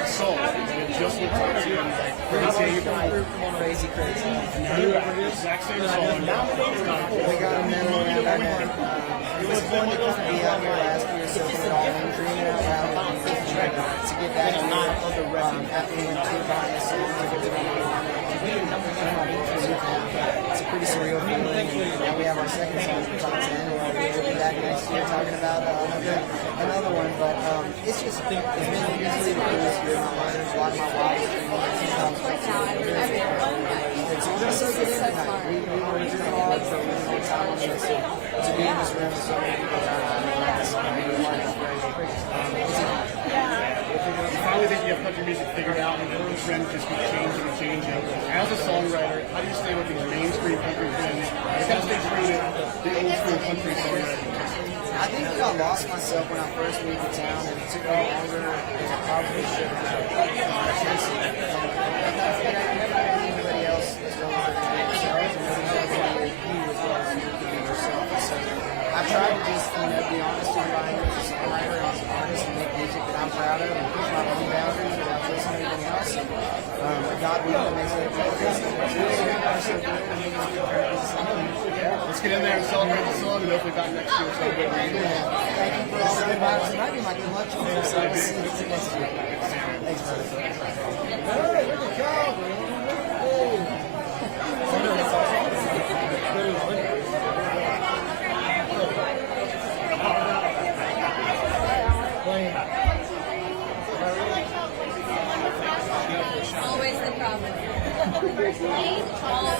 So, just with you and like crazy. Crazy. Exact same song. We got a medal around our neck. It was fun to be out here last year, so we all been dreaming out loud to get back to after we went to the song. It's a pretty surreal feeling. Now we have our second song for top 10. We'll be back next year talking about another one. But it's just it's been easily the coolest year. My miners, a lot of my wives, it's so good tonight. We worked really hard for a really long time on this. To be in this room with so many people that are finally think you have country music figured out and the trends just keep changing and changing. As a songwriter, how do you stay with these mainstream country trends? You got to stay true to the old school country songwriting. I think that I lost myself when I first moved to town, and it took me longer than I probably should have. Anybody else as well as they can do themselves, and nobody else can do as well as you can do yourself. So I try to just, be honest with my as a songwriter and as an artist and make music that I'm proud of and push my own boundaries without listening to anything else. And God willing, makes it Let's get in there and celebrate the song and hopefully back next year. Thank you for all the good vibes tonight. You might be much more, so we'll see you next year. Thanks, brother. Hey, look at Calvin. Always the problem. Always.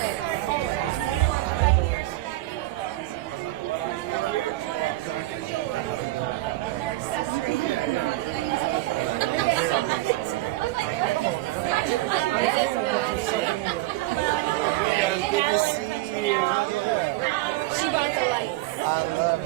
She bought the lights. I love it.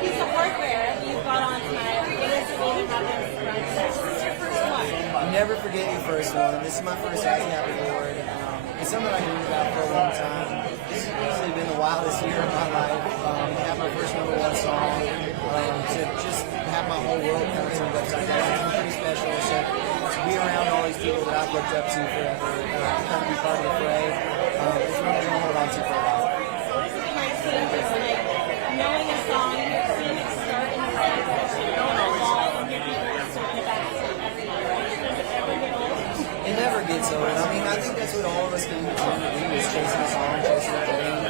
Piece of hardware you got on tonight. Never forget your first one. This is my first ASCAP Award. It's something I've dreamed about for a long time. This has easily been the wildest year of my life. To have my first #1 song, to just have my whole world kind of turned upside down. It's been pretty special. So to be around all these people that I've looked up to forever, to kind of be part of the fray, it's one that I'm going to hold on to for a while. Knowing a song, seeing it start and it never gets old. I mean, I think that's what all of us can do is chasing a song, chasing a dream.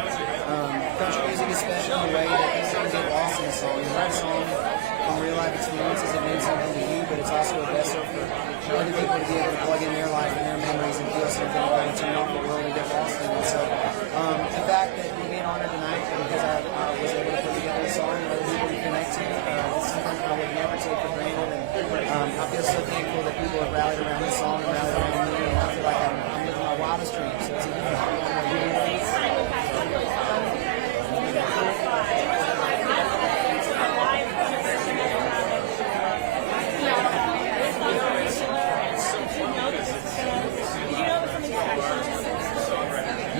Country music is special in a way that things don't get lost in a song. You write a song from real life experiences, it means something to you, but it's also a vessel for other people to be able to plug in their life and their memories and feel something and kind of turn off the world and get lost in it. So the fact that we being honored tonight because I was able to put together a song that other people can connect to, it's something I would never take for granted. And I feel so thankful that people have rallied around this song and rallied around me, and I feel like I'm living my wildest dreams. So it's a good thing.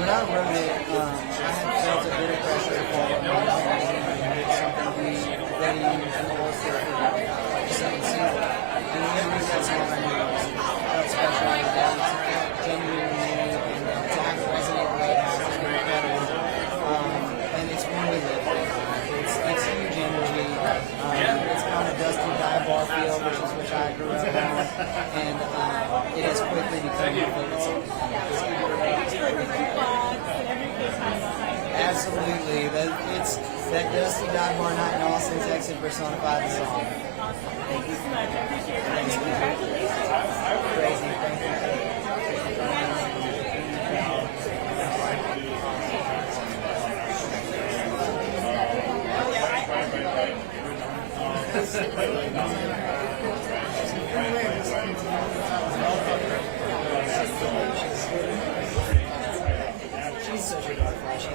When I wrote it, I had felt a bit of pressure for something to be ready and more for the second season. And when I read that song, I knew it felt special and it felt genuine and to have it resonate the way it has has been incredible. And it's one we live for. It's huge energy. It's kind of dusty dive bar feel, which I grew up on, and it has quickly become my favorite song. Absolutely. It's that dusty dive bar night in Austin, Texas personified the song. Thank you so much. I appreciate it. Thanks, Congratulations. Crazy. Thank you. She's such a dark flash.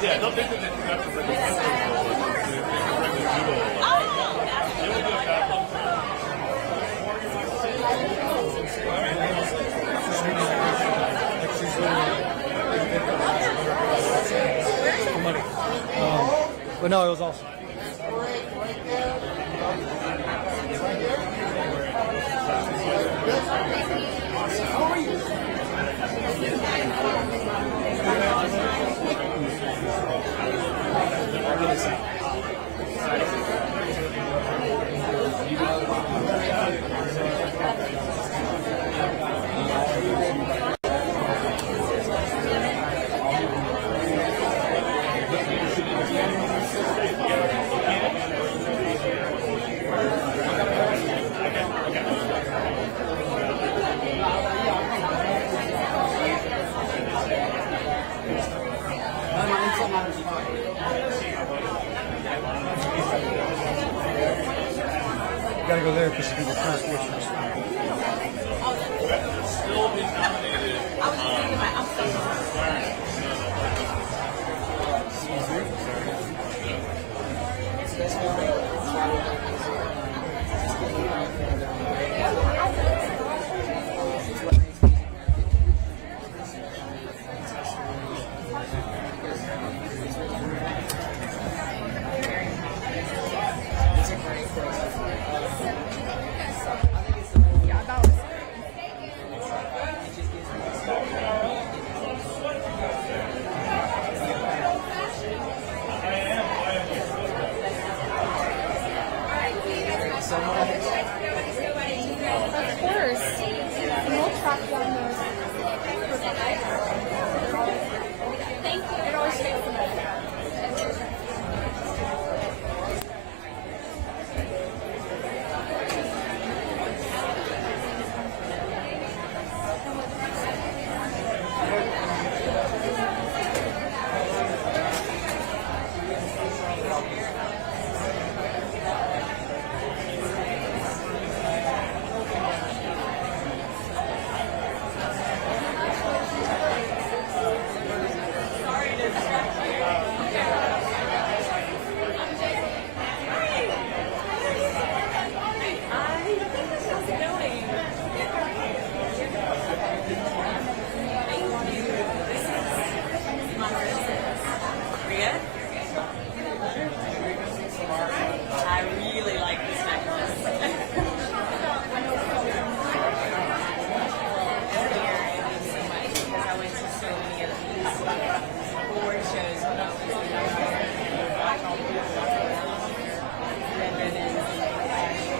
Yeah, don't think that you have to bring the pencil. They can bring the doodle. It would be a bad look. Money. But no, it was awesome. How are you? Gotta go there because people trust what you're Still be nominated. Of course. And we'll track you on those. Thank you. It always takes a minute. I really like this necklace. Every year I do so much because I went to so many of these award shows when I was younger. Watch all the people walk around red ribbons and fashion.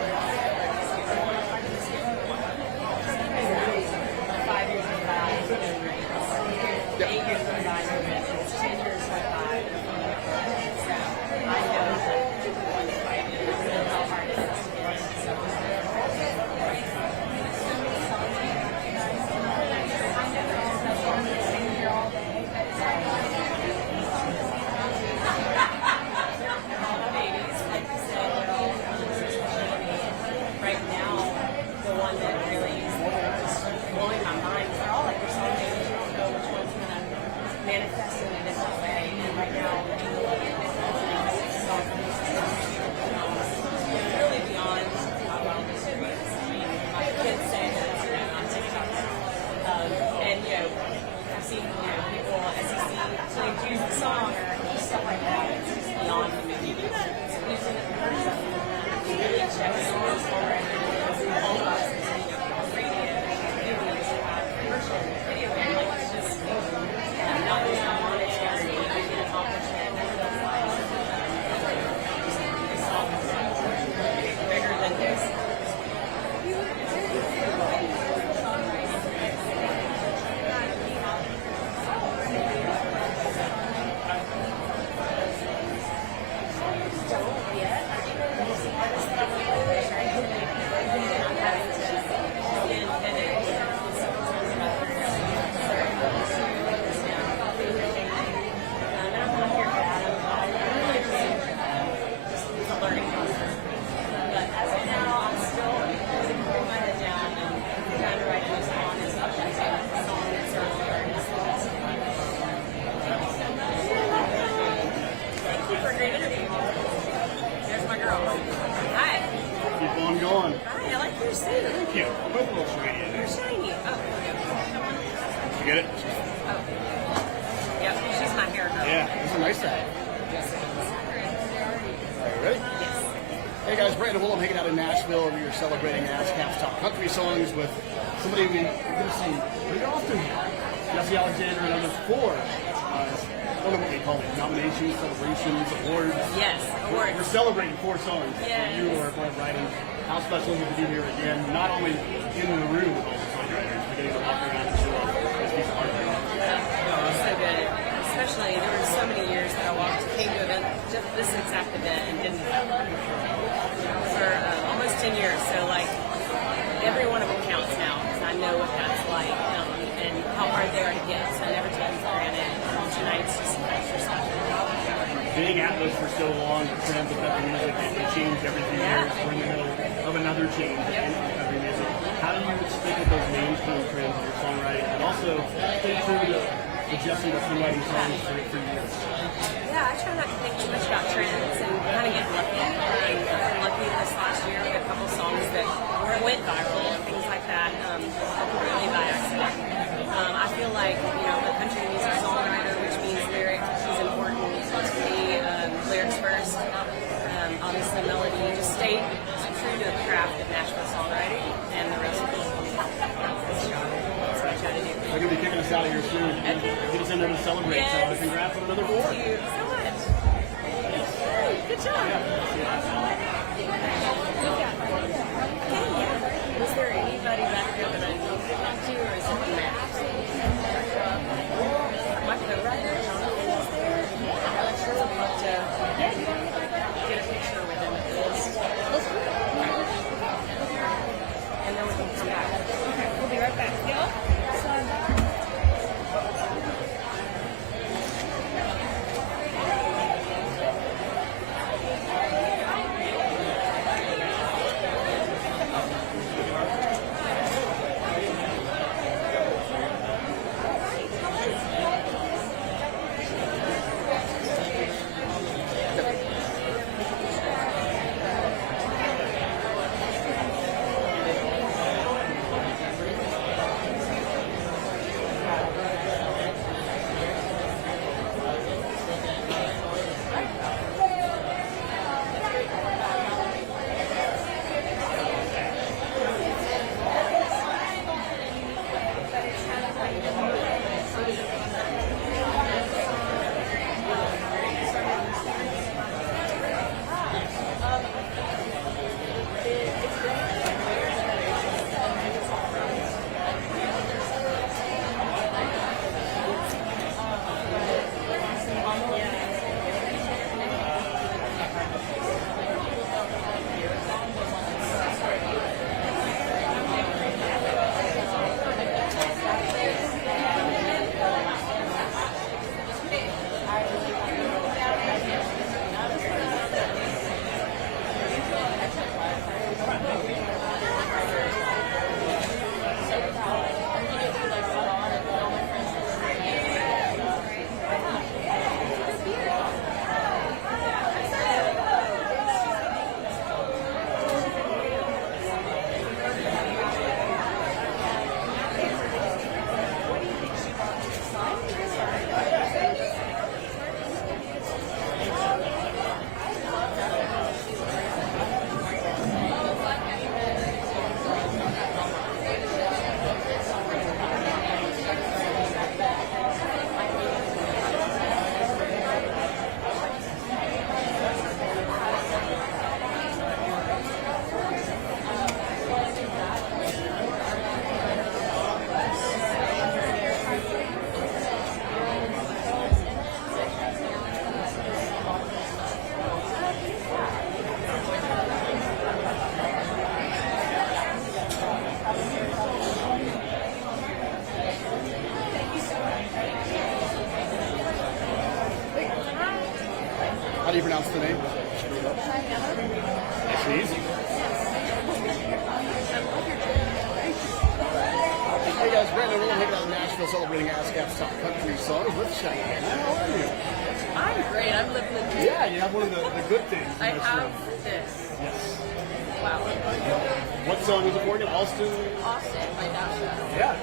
5 years went by, no rings. 8 years went by, no rings. 10 years went by. get it? Yep, she's my hair girl. Yeah, this is a nice tag. Are you ready? Yes. Hey guys, Brandon Woolham hanging out in Nashville. We are celebrating ASCAP's top country songs with somebody we get to see pretty often. Jesse Alexander and others for, I don't know what we call it, nominations, celebrations, awards. Yes, awards. We're celebrating 4 songs. Yes. You are part of writing. How special is it to be here again, not only in the room with all the songwriters, but getting to walk around and show off this piece of art. It's so good. Especially, there were so many years that I came to just this exact event and didn't for almost 10 years. So like every one of them counts now because I know what that's like and how hard they are to get. So I never take them for granted. Tonight's just extra special. Being at this for so long, the trends of country music, it changed everything here. We're in the middle of another change in country music. How do you stick with those mainstream trends of your songwriting and also stay true to the Jesse that's been writing songs for years? Yeah, I try not to think too much about trends and kind of get lucky. I've been lucky this last year with a couple songs that went viral and things like that, completely by accident. I feel like, a country music songwriter, which means lyrics, is important to me. Lyrics first, obviously melody. You just stay true to the craft of Nashville songwriting, and the rest of it. That's what I try to do. We're going to be kicking us out of here soon. Get us in there to celebrate. Yes. So congrats on another award. Thank you so much. Good job. Is there anybody back there that I need to talk to, or is it Matt? Like the writer, Jonathan is there? Yeah, sure would love to get a picture with him at least. And then we can come back. Okay, we'll be right back. Yeah? How do you pronounce the name? Nice and easy. Hey guys, Brandon Woolham hanging out in Nashville celebrating ASCAP's top country songs with Cheyenne. How are you? I'm great. I'm living the dream. Yeah, you have one of the good things. I have this. Yes. Wow. What song is it for again? Austin? Austin by Dasha. Yeah.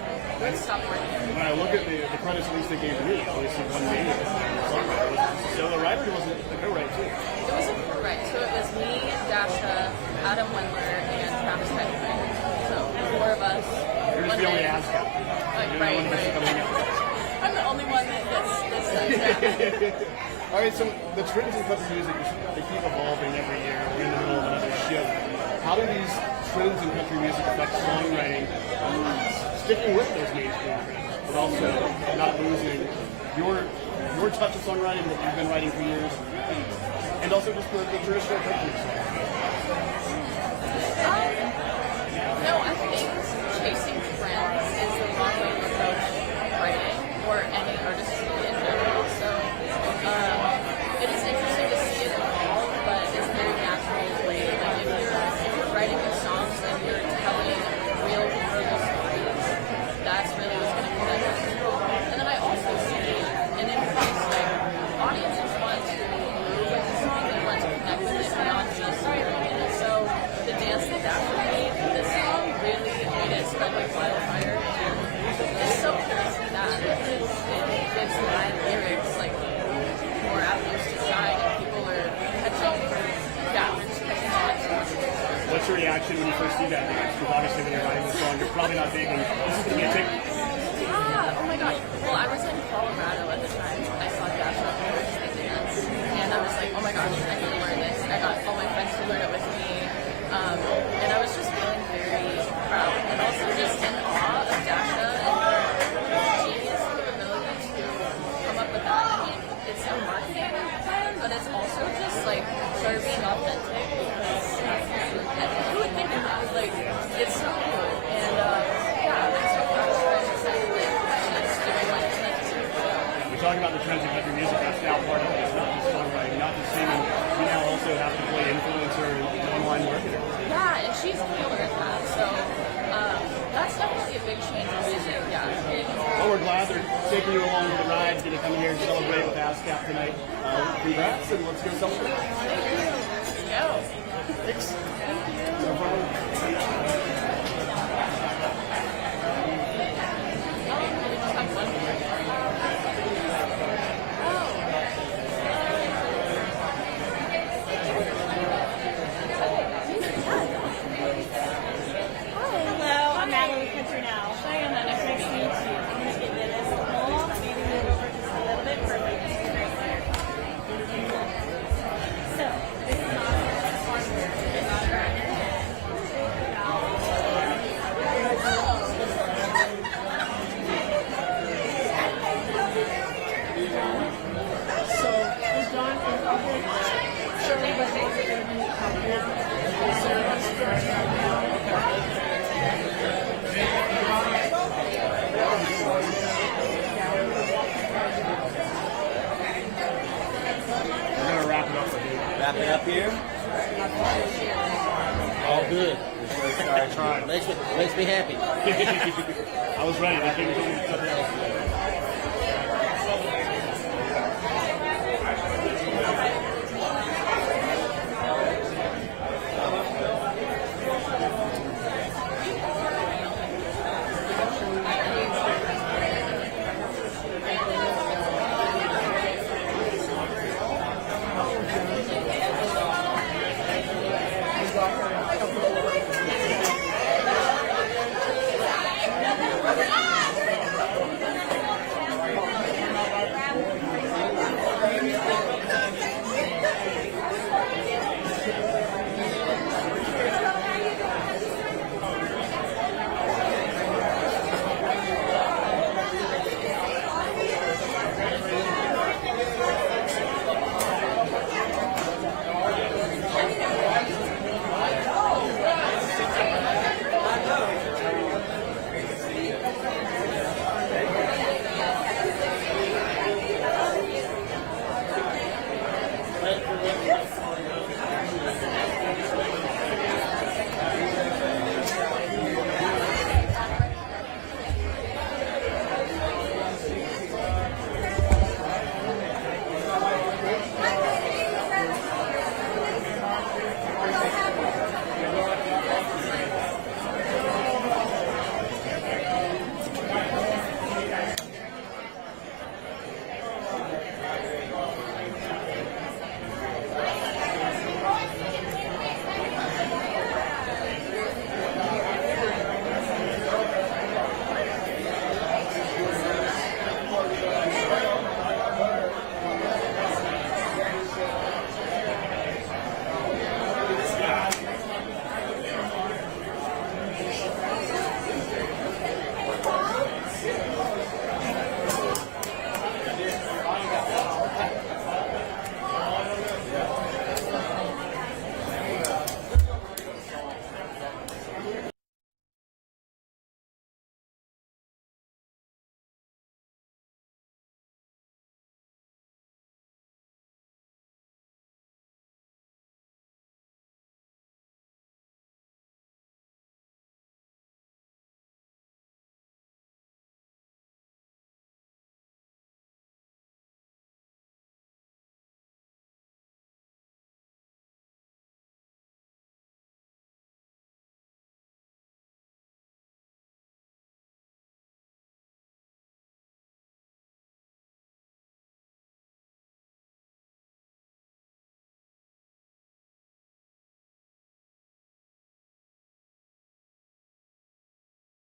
would stop working. When I look at the credits at least they gave me, obviously one name was the songwriter. Was it a solo writer or was it a co-write too? It was a co-write, so it was me, Dasha, Adam Wendler, and Travis Heidegger. So the four of us. You're just the only ASCAP. Right. I'm the only one that gets this. All right, so the trends in country music, they keep evolving every year. We're in the middle of another shift. How do these trends in country music affect songwriting? Sticking with those mainstream trends, but also not losing your touch of songwriting that you've been writing for years, and also just the traditional country song. No, I think chasing trends is the wrong way to approach writing or any artistry in general. So it is interesting to see it evolve, but it's very natural way. Like if you're writing your songs and you're telling real verbal stories, that's really what's going to connect with people. And then I also see an increase, like audiences want to move with the song, they want to connect with it beyond just hearing it. So the dance that Dasha made for this song really made it spread like wildfire. And it's so cool to see that because it gives my lyrics like more avenues to shine and people are catching. Yeah. What's your reaction when you first see that dance? Because obviously when you're writing the song, you're probably not thinking, this is going to be a ticket. Yeah, oh my god. Well, I was in Colorado at the time. I saw Dasha first the dance. And I was like, oh my gosh, I need to learn this. I got all my friends to learn it with me. And I was just feeling very proud. And also just in awe of Dasha and her genius and her ability to come up with that. I mean, it's a marketing plan, but it's also just like her being authentic because who would think of that? Like, it's so cool. And yeah, I'm so proud of her and excited that she's doing what she's meant to do. We're talking about the trends in country music. That's now part of it. It's not just songwriting, not just singing. You now also have to play influencer and online marketer. Yeah, and she's a killer at that. So that's definitely a big change in music. Yeah. Well, we're glad they're taking you along for the ride. Going to come here and celebrate with ASCAP tonight. Congrats, and let's go celebrate. Thank you. Let's go. Thanks. No problem. Hello, I'm Natalie Country now. Cheyenne, nice to meet you. I'm going to get Dennis home, maybe move over just a little bit. Perfect. So, this is not Wrap it up here. All good. Makes me happy. I was ready. I came to do something else.